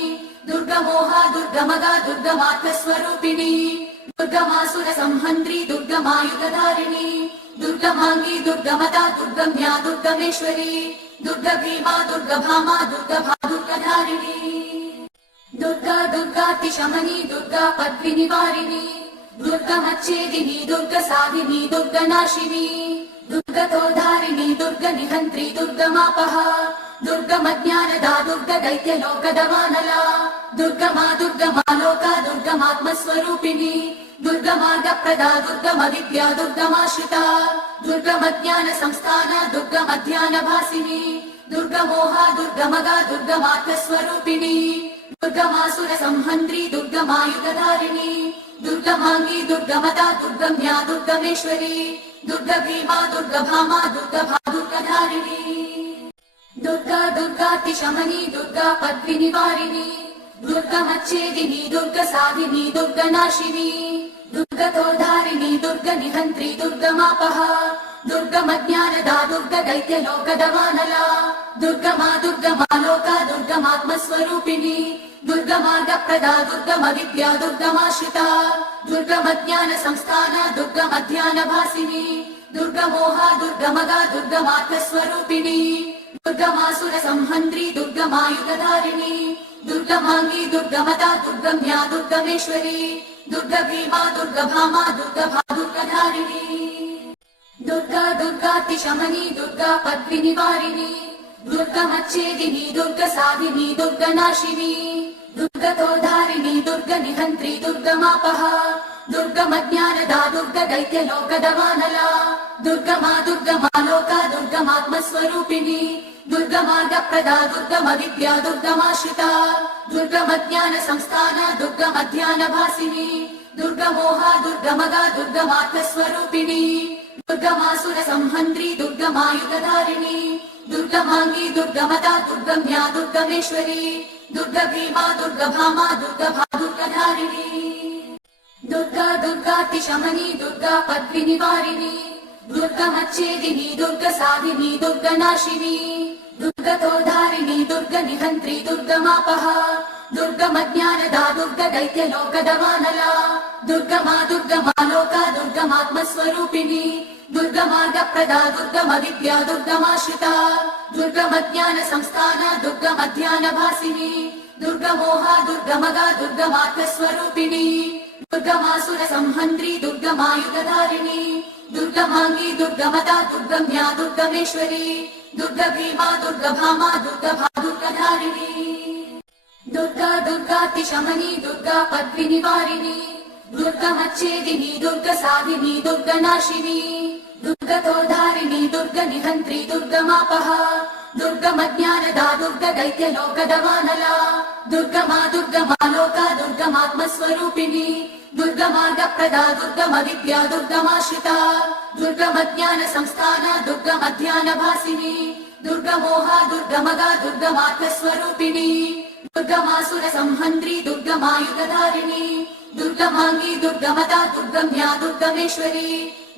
दुर्गमोहा दुर्गमगा दुर्गमात्मस्वरूपिणी दुर्गमासुरसंहन्त्री दुर्गमायुधधारिणी दुर्गमाङ्गी दुर्गमता दुर्गम्या दुर्गमेश्वरी दुर्गा भीमा दुर्गा भामा दुर्गा भादुर्गधारिणी दुर्गा दुर्गातिशमनी दुर्गा पद्मिनिवारिणी दुर्गमच्छेदिनी दुर्गा साधिनी दुर्गा नाशिनी दुर्गतोधारिणी दुर्गा निहन्त्री दुर्गमापः दुर्गमज्ञानदा दुर्गा दैत्यलोकदवानला दुर्गमा दुर्गमालोका दुर्गमात्मस्वरूपिणी दुर्गमार्गप्रदा दुर्गमविद्या दुर्गमाश्रिता दुर्गमज्ञानसंस्थाना दुर्गमध्यानभासिनी दुर्गमोहा दुर्गमगा दुर्गमात्मस्वरूपिणी दुर्गमासुरसंहन्त्री दुर्गमायुधधारिणी दुर्गमाङ्गी दुर्गमता दुर्गम्या दुर्गमेश्वरी दुर्गा भीमा दुर्गा भामा दुर्गा भादुर्गधारिणी दुर्गा दुर्गातिशमनी दुर्गा पद्मिनिवारिणी दुर्गमच्छेदिनी दुर्गा साधिनी दुर्गा नाशिनी दुर्गतोधारिणी दुर्गा निहन्त्री दुर्गमापः दुर्गमज्ञानदा दुर्गा दैत्यलोकदवानला दुर्गमा दुर्गमालोका दुर्गमात्मस्वरूपिणी दुर्गमार्गप्रदा दुर्गमविद्या दुर्गमाश्रिता दुर्गमज्ञानसंस्थाना दुर्गमध्यानभासिनी दुर्गमोहा दुर्गमगा दुर्गमात्मस्वरूपिणी दुर्गमासुरसंहन्त्री दुर्गमायुधधारिणी दुर्गमाङ्गी दुर्गमता दुर्गम्या दुर्गमेश्वरी दुर्गा भीमा दुर्गा भामा दुर्गा भादुर्गधारिणी दुर्गा दुर्गातिशमनी दुर्गा पद्मिनिवारिणी दुर्गमच्छेदिनी दुर्गा साधिनी दुर्गा नाशिनी दुर्गतोधारिणी दुर्गा निहन्त्री दुर्गमापः दुर्गमज्ञानदा दुर्गा दैत्यलोकदवानला दुर्गमा दुर्गमालोका दुर्गमात्मस्वरूपिणी दुर्गमार्गप्रदा दुर्गमविद्या दुर्गमाश्रिता दुर्गमज्ञानसंस्थाना दुर्गमध्यानभासिनी दुर्गमोहा दुर्गमगा दुर्गमात्मस्वरूपिणी दुर्गमासुरसंहन्त्री दुर्गमायुधधारिणी दुर्गमाङ्गी दुर्गमता दुर्गम्या दुर्गमेश्वरी दुर्गा भीमा दुर्गा भामा दुर्गा भादुर्गधारिणी दुर्गा दुर्गातिशमनी दुर्गा पद्मिनिवारिणी दुर्गमच्छेदिनी दुर्गा साधिनी दुर्गा नाशिनी दुर्गतोधारिणी दुर्गा निहन्त्री दुर्गमापः दुर्गमज्ञानदा दुर्गा दैत्यलोकदवानला दुर्गमा दुर्गमालोका दुर्गमात्मस्वरूपिणी दुर्गमार्गप्रदा दुर्गमविद्या दुर्गमाश्रिता दुर्गमज्ञानसंस्थाना दुर्गमध्यानभासिनी दुर्गमोहा दुर्गमगा दुर्गमात्मस्वरूपिणी दुर्गमासुरसंहन्त्री दुर्गमायुधधारिणी दुर्गमाङ्गी दुर्गमता दुर्गम्या दुर्गमेश्वरी दुर्गा भीमा दुर्गा भामा दुर्गा भादुर्गधारिणी दुर्गा दुर्गातिशमनी दुर्गा पद्मिनिवारिणी दुर्गमच्छेदिनी दुर्गा साधिनी दुर्गा नाशिनी दुर्गतोद्धारिणी दुर्गनिहन्त्री दुर्गमापः दुर्गमज्ञानदा दुर्गदैत्यलोकदवानला दुर्गमा दुर्गमालोका दुर्गमात्मस्वरूपिणी दुर्गमार्गप्रदा दुर्गमविद्या दुर्गमाश्रिता दुर्गमज्ञानसंस्थाना दुर्गमध्यानभासिनी दुर्गमोहा दुर्गमगा दुर्गमात्मस्वरूपिणी दुर्गमासुरसंहन्त्री दुर्गमायुधधारिणी दुर्गमाङ्गी दुर्गमता दुर्गम्या दुर्गमेश्वरी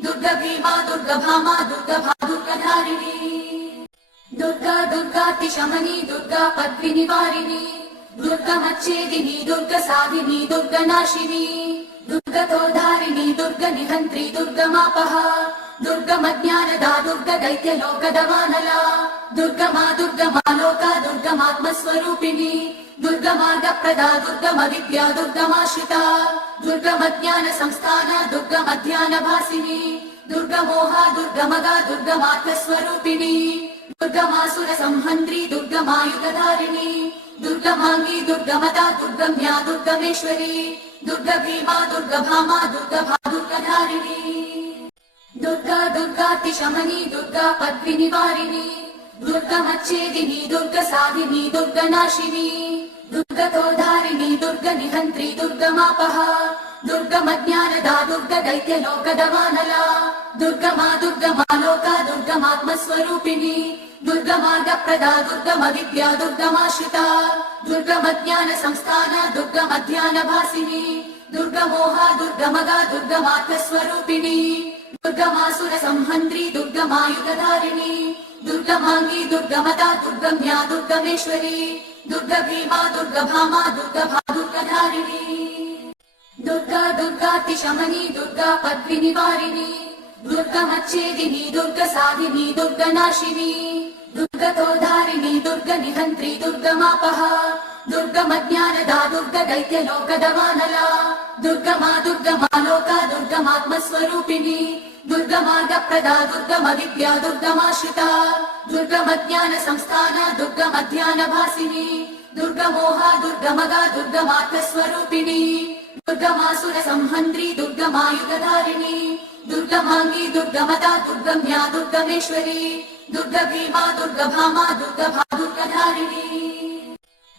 दुर्गभीमा दुर्गभामा दुर्गभा दुर्गधारिणी दुर्गा दुर्गातिशमनी दुर्गा पद्मिनिवारिणी दुर्गमच्छेदिनी दुर्गसाधिनी दुर्गनाशिनी दुर्गतोद्धारिणी दुर्गनिहन्त्री दुर्गमापः दुर्गमज्ञानदा दुर्गदैत्यलोकदवानला दुर्गमा दुर्गमालोका दुर्गमात्मस्वरूपिणी दुर्गमार्गप्रदा दुर्गमविद्या दुर्गमाश्रिता दुर्गमज्ञानसंस्थाना दुर्गमध्यानभासिनी दुर्गमोहा दुर्गमगा दुर्गमात्मस्वरूपिणी दुर्गमासुरसंहन्त्री दुर्गमायुधधारिणी दुर्गमाङ्गी दुर्गमता दुर्गम्या दुर्गमेश्वरी दुर्गभीमा दुर्गभामा दुर्गभा दुर्गधारिणी दुर्गा दुर्गातिशमनी दुर्गा पद्मिनिवारिणी दुर्गमच्छेदिनी दुर्गसाधिनी दुर्गनाशिनी दुर्गतोद्धारिणी दुर्गनिहन्त्री दुर्गमापः दुर्गमज्ञानदा दुर्गदैत्यलोकदवानला दुर्गमा दुर्गमालोका दुर्गमात्मस्वरूपिणी दुर्गमार्गप्रदा दुर्गमविद्या दुर्गमाश्रिता दुर्गमज्ञानसंस्थाना दुर्गमध्यानभासिनी दुर्गमोहा दुर्गमगा दुर्गमात्मस्वरूपिणी दुर्गमासुरसंहन्त्री दुर्गमायुधधारिणी दुर्गमाङ्गी दुर्गमता दुर्गम्या दुर्गमेश्वरी दुर्गभीमा दुर्गभामा दुर्गभा दुर्गधारिणी दुर्गा दुर्गातिशमनी दुर्गा पद्मिनिवारिणी दुर्गमच्छेदिनी दुर्गसाधिनी दुर्गनाशिनी दुर्गतोद्धारिणी दुर्गनिहन्त्री दुर्गमापः दुर्गमज्ञानदा दुर्गदैत्यलोकदवानला दुर्गमा दुर्गमालोका दुर्गमात्मस्वरूपिणी दुर्गमार्गप्रदा दुर्गमविद्या दुर्गमाश्रिता दुर्गमज्ञानसंस्थाना दुर्गमध्यानभासिनी दुर्गमोहा दुर्गमगा दुर्गमात्मस्वरूपिणी दुर्गमासुरसंहन्त्री दुर्गमायुधधारिणी दुर्गमाङ्गी दुर्गमता दुर्गम्या दुर्गमेश्वरी दुर्गभीमा दुर्गभामा दुर्गभा दुर्गधारिणी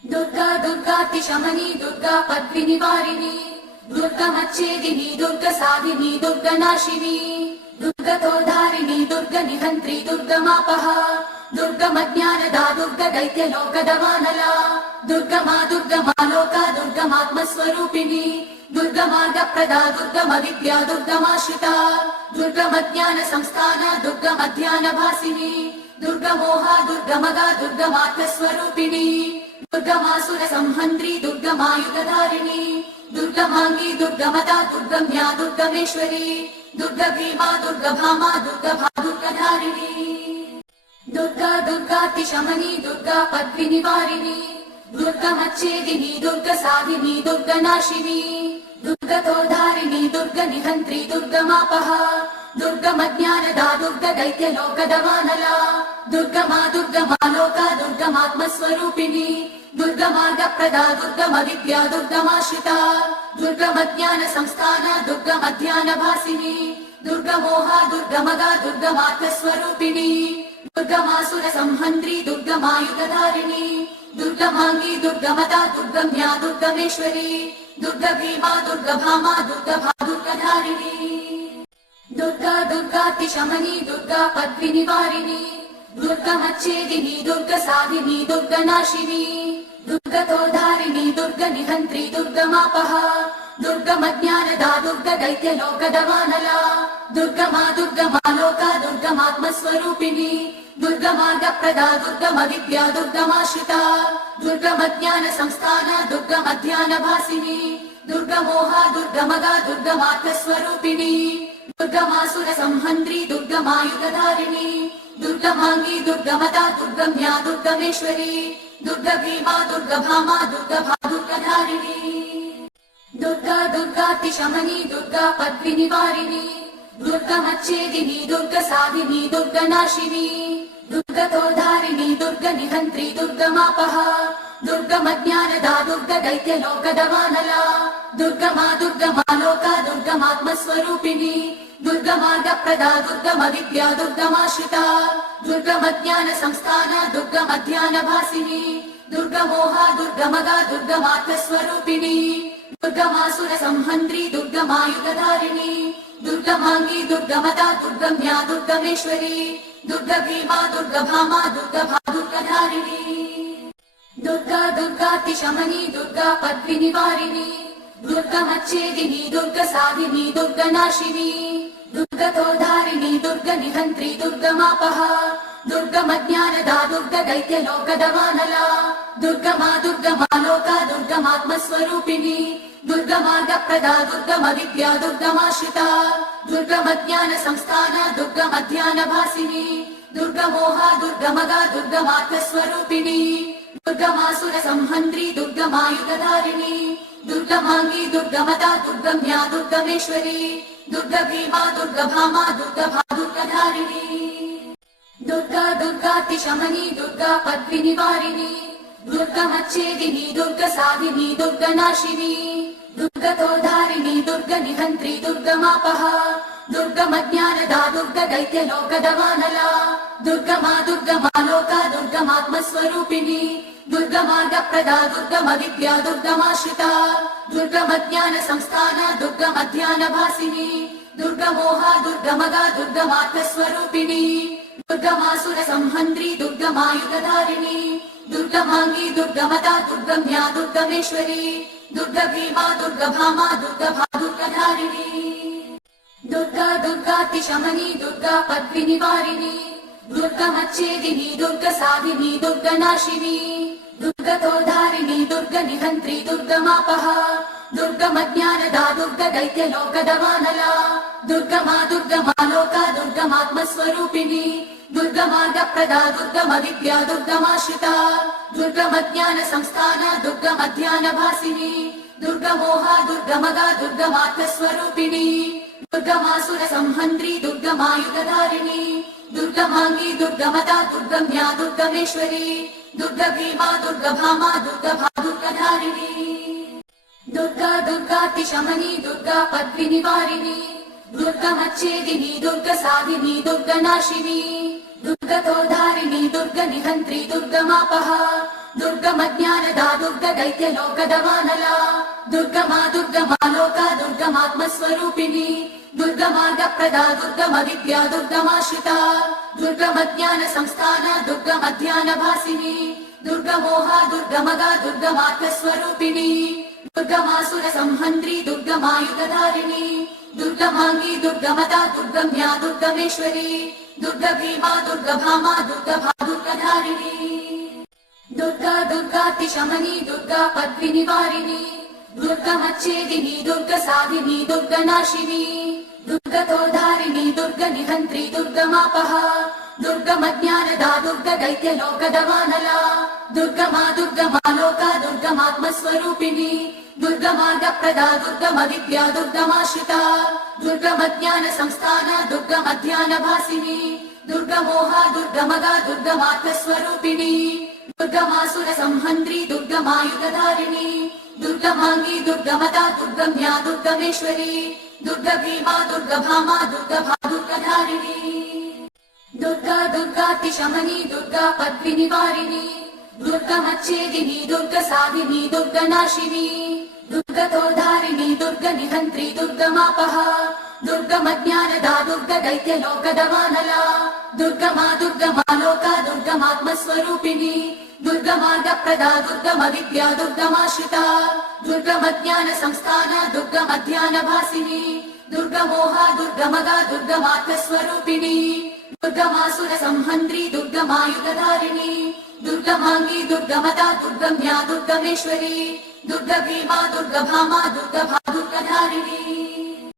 दुर्गा दुर्गातिशमनी दुर्गा पद्मिनिवारिणी दुर्गमच्छेदिनी दुर्गसाधिनी दुर्गनाशिनी दुर्गतोद्धारिणी दुर्गनिहन्त्री दुर्गमापः दुर्गमज्ञानदा दुर्गदैत्यलोकदवानला दुर्गमा दुर्गमालोका दुर्गमात्मस्वरूपिणी दुर्गमार्गप्रदा दुर्गमविद्या दुर्गमाश्रिता दुर्गमज्ञानसंस्थाना दुर्गमध्यानभासिनी दुर्गमोहा दुर्गमगा दुर्गमात्मस्वरूपिणी दुर्गमासुरसंहन्त्री दुर्गमायुधधारिणी दुर्गमाङ्गी दुर्गमता दुर्गम्या दुर्गमेश्वरी दुर्गभीमा दुर्गभामा दुर्गभा दुर्गधारिणी दुर्गा दुर्गातिशमनी दुर्गा पद्मिनिवारिणी दुर्गमच्छेदिनी दुर्गसाधिनी दुर्गनाशिनी दुर्गतोद्धारिणी दुर्गनिहन्त्री दुर्गमापः दुर्गमज्ञानदा दुर्गदैत्यलोकदवानला दुर्गमा दुर्गमालोका दुर्गमात्मस्वरूपिणी दुर्गमार्गप्रदा दुर्गमविद्या दुर्गमाश्रिता दुर्गमज्ञानसंस्थाना दुर्गमध्यानभासिनी दुर्गमोहा दुर्गमगा दुर्गमात्मस्वरूपिणी दुर्गमासुरसंहन्त्री दुर्गमायुधधारिणी दुर्गमाङ्गी दुर्गमता दुर्गम्या दुर्गमेश्वरी दुर्गभीमा दुर्गभामा दुर्गभा दुर्गधारिणी दुर्गा दुर्गातिशमनी दुर्गा पद्मिनिवारिणी दुर्गमच्छेदिनी दुर्गसाधिनी दुर्गनाशिनी दुर्गतोद्धारिणी दुर्गनिहन्त्री दुर्गमापः दुर्गमज्ञानदा दुर्गदैत्यलोकदवानला दुर्गमा दुर्गमालोका दुर्गमात्मस्वरूपिणी दुर्गमार्गप्रदा दुर्गमविद्या दुर्गमाश्रिता दुर्गमज्ञानसंस्थाना दुर्गमध्यानभासिनी दुर्गमोहा दुर्गमगा दुर्गमात्मस्वरूपिणी दुर्गमासुरसंहन्त्री दुर्गमायुधधारिणी दुर्गमाङ्गी दुर्गमता दुर्गम्या दुर्गमेश्वरी दुर्गभीमा दुर्गभामा दुर्गभा दुर्गधारिणी दुर्गा दुर्गातिशमनी दुर्गा पद्मिनिवारिणी दुर्गमच्छेदिनी दुर्गसाधिनी दुर्गनाशिनी दुर्गतोद्धारिणी दुर्गनिहन्त्री दुर्गमापः दुर्गमज्ञानदा दुर्गदैत्यलोकदवानला दुर्गमा दुर्गमालोका दुर्गमात्मस्वरूपिणी दुर्गमार्गप्रदा दुर्गमविद्या दुर्गमाश्रिता दुर्गमज्ञानसंस्थाना दुर्गमध्यानभासिनी दुर्गमोहा दुर्गमगा दुर्गमात्मस्वरूपिणी दुर्गमासुरसंहन्त्री दुर्गमायुधधारिणी दुर्गमाङ्गी दुर्गमदा दुर्गम्या दुर्गमेश्वरी दुर्गभीमा दुर्गभामा दुर्गभा दुर्गधारिणी दुर्गा दुर्गातिशमनी दुर्गा पद्मिनिवारिणी दुर्गमच्छेदिनी दुर्गसाधिनी दुर्गनाशिनी दुर्गतोधारिणी दुर्गनिहन्त्री दुर्गमापहा दुर्गमज्ञानदा दुर्गदैत्यलोकदवानला दुर्गमा दुर्गमालोका दुर्गमात्मस्वरूपिणी दुर्गमार्गप्रदा दुर्गमविद्या दुर्गमाश्रिता दुर्गमज्ञानसंस्थाना दुर्गमध्यानभासिनी दुर्गमोहा दुर्गमगा दुर्गमात्मस्वरूपिणी दुर्गमासुरसंहन्त्री दुर्गमायुधधारिणी दुर्गमाङ्गी दुर्गमदा दुर्गम्या दुर्गमेश्वरी दुर्गभीमा दुर्गभामा दुर्गभा दुर्गधारिणी दुर्गा दुर्गातिशमनी दुर्गा पद्मिनिवारिणी दुर्गमच्छेदिनी दुर्गसाधिनी दुर्गनाशिनी दुर्गतोधारिणी दुर्गनिहन्त्री दुर्गमापहा दुर्गमज्ञानदा दुर्गदैत्यलोकदवानला दुर्गमा दुर्गमालोका दुर्गमात्मस्वरूपिणी दुर्गमार्गप्रदा दुर्गमविद्या दुर्गमाश्रिता दुर्गमज्ञानसंस्थाना दुर्गमध्यानभासिनी दुर्गमोहा दुर्गमगा दुर्गमात्मस्वरूपिणी दुर्गमासुरसंहन्त्री दुर्गमायुधधारिणी दुर्गमाङ्गी दुर्गमदा दुर्गम्या दुर्गमेश्वरी दुर्गभीमा दुर्गभामा दुर्गभा दुर्गधारिणी दुर्गा दुर्गातिशमनी दुर्गा पद्मिनिवारिणी दुर्गमच्छेदिनी दुर्गसाधिनी दुर्गनाशिनी दुर्गतोधारिणी दुर्गनिहन्त्री दुर्गमापहा दुर्गमज्ञानदा दुर्गदैत्यलोकदवानला दुर्गमा दुर्गमालोका दुर्गमात्मस्वरूपिणी दुर्गमार्गप्रदा दुर्गमविद्या दुर्गमाश्रिता दुर्गमज्ञानसंस्थाना दुर्गमध्यानभासिनी दुर्गमोहा दुर्गमगा दुर्गमात्मस्वरूपिणी दुर्गमासुरसंहन्त्री दुर्गमायुधधारिणी दुर्गमाङ्गी दुर्गमदा दुर्गम्या दुर्गमेश्वरी दुर्गभीमा दुर्गभामा दुर्गभा दुर्गधारिणी दुर्गा दुर्गातिशमनी दुर्गा पद्मिनिवारिणी दुर्गमच्छेदिनी दुर्गसाधिनी दुर्गनाशिनी दुर्गतोधारिणी दुर्गनिहन्त्री दुर्गमापहा दुर्गमज्ञानदा दुर्गदैत्यलोकदवानला दुर्गमा दुर्गमालोका दुर्गमात्मस्वरूपिणी दुर्गमार्गप्रदा दुर्गमविद्या दुर्गमाश्रिता दुर्गमज्ञानसंस्थाना दुर्गमध्यानभासिनी दुर्गमोहा दुर्गमगा दुर्गमात्मस्वरूपिणी दुर्गमासुरसंहन्त्री दुर्गमायुधधारिणी दुर्गमाङ्गी दुर्गमदा दुर्गम्या दुर्गमेश्वरी दुर्गभीमा दुर्गभामा दुर्गभा दुर्गधारिणी दुर्गा दुर्गातिशमनी दुर्गा पद्मिनिवारिणी दुर्गमच्छेदिनी दुर्गसाधिनी दुर्गनाशिनी दुर्गतोधारिणी दुर्गनिहन्त्री दुर्गमापहा दुर्गमज्ञानदा दुर्गदैत्यलोकदवानला दुर्गमा दुर्गमालोका दुर्गमात्मस्वरूपिणी दुर्गमार्गप्रदा दुर्गमविद्या दुर्गमाश्रिता दुर्गमज्ञानसंस्थाना दुर्गमध्यानभासिनी दुर्गमोहा दुर्गमगा दुर्गमात्मस्वरूपिणी दुर्गमासुरसंहन्त्री दुर्गमायुधधारिणी दुर्गमाङ्गी दुर्गमदा दुर्गम्या दुर्गमेश्वरी दुर्गभीमा दुर्गभामा दुर्गभा दुर्गधारिणी दुर्गा दुर्गातिशमनी दुर्गा पद्मिनिवारिणी दुर्गमच्छेदिनी दुर्गसाधिनी दुर्गनाशिनी दुर्गतोधारिणी दुर्गनिहन्त्री दुर्गमापहा दुर्गमज्ञानदा दुर्गदैत्यलोकदवानला दुर्गमा दुर्गमालोका दुर्गमात्मस्वरूपिणी दुर्गमार्गप्रदा दुर्गमविद्या दुर्गमाश्रिता दुर्गमज्ञानसंस्थाना दुर्गमध्यानभासिनी दुर्गमोहा दुर्गमगा दुर्गमात्मस्वरूपिणी दुर्गमासुरसंहन्त्री दुर्गमायुधधारिणी दुर्गमाङ्गी दुर्गमदा दुर्गम्या दुर्गमेश्वरी दुर्गभीमा दुर्गभामा दुर्गभा दुर्गधारिणी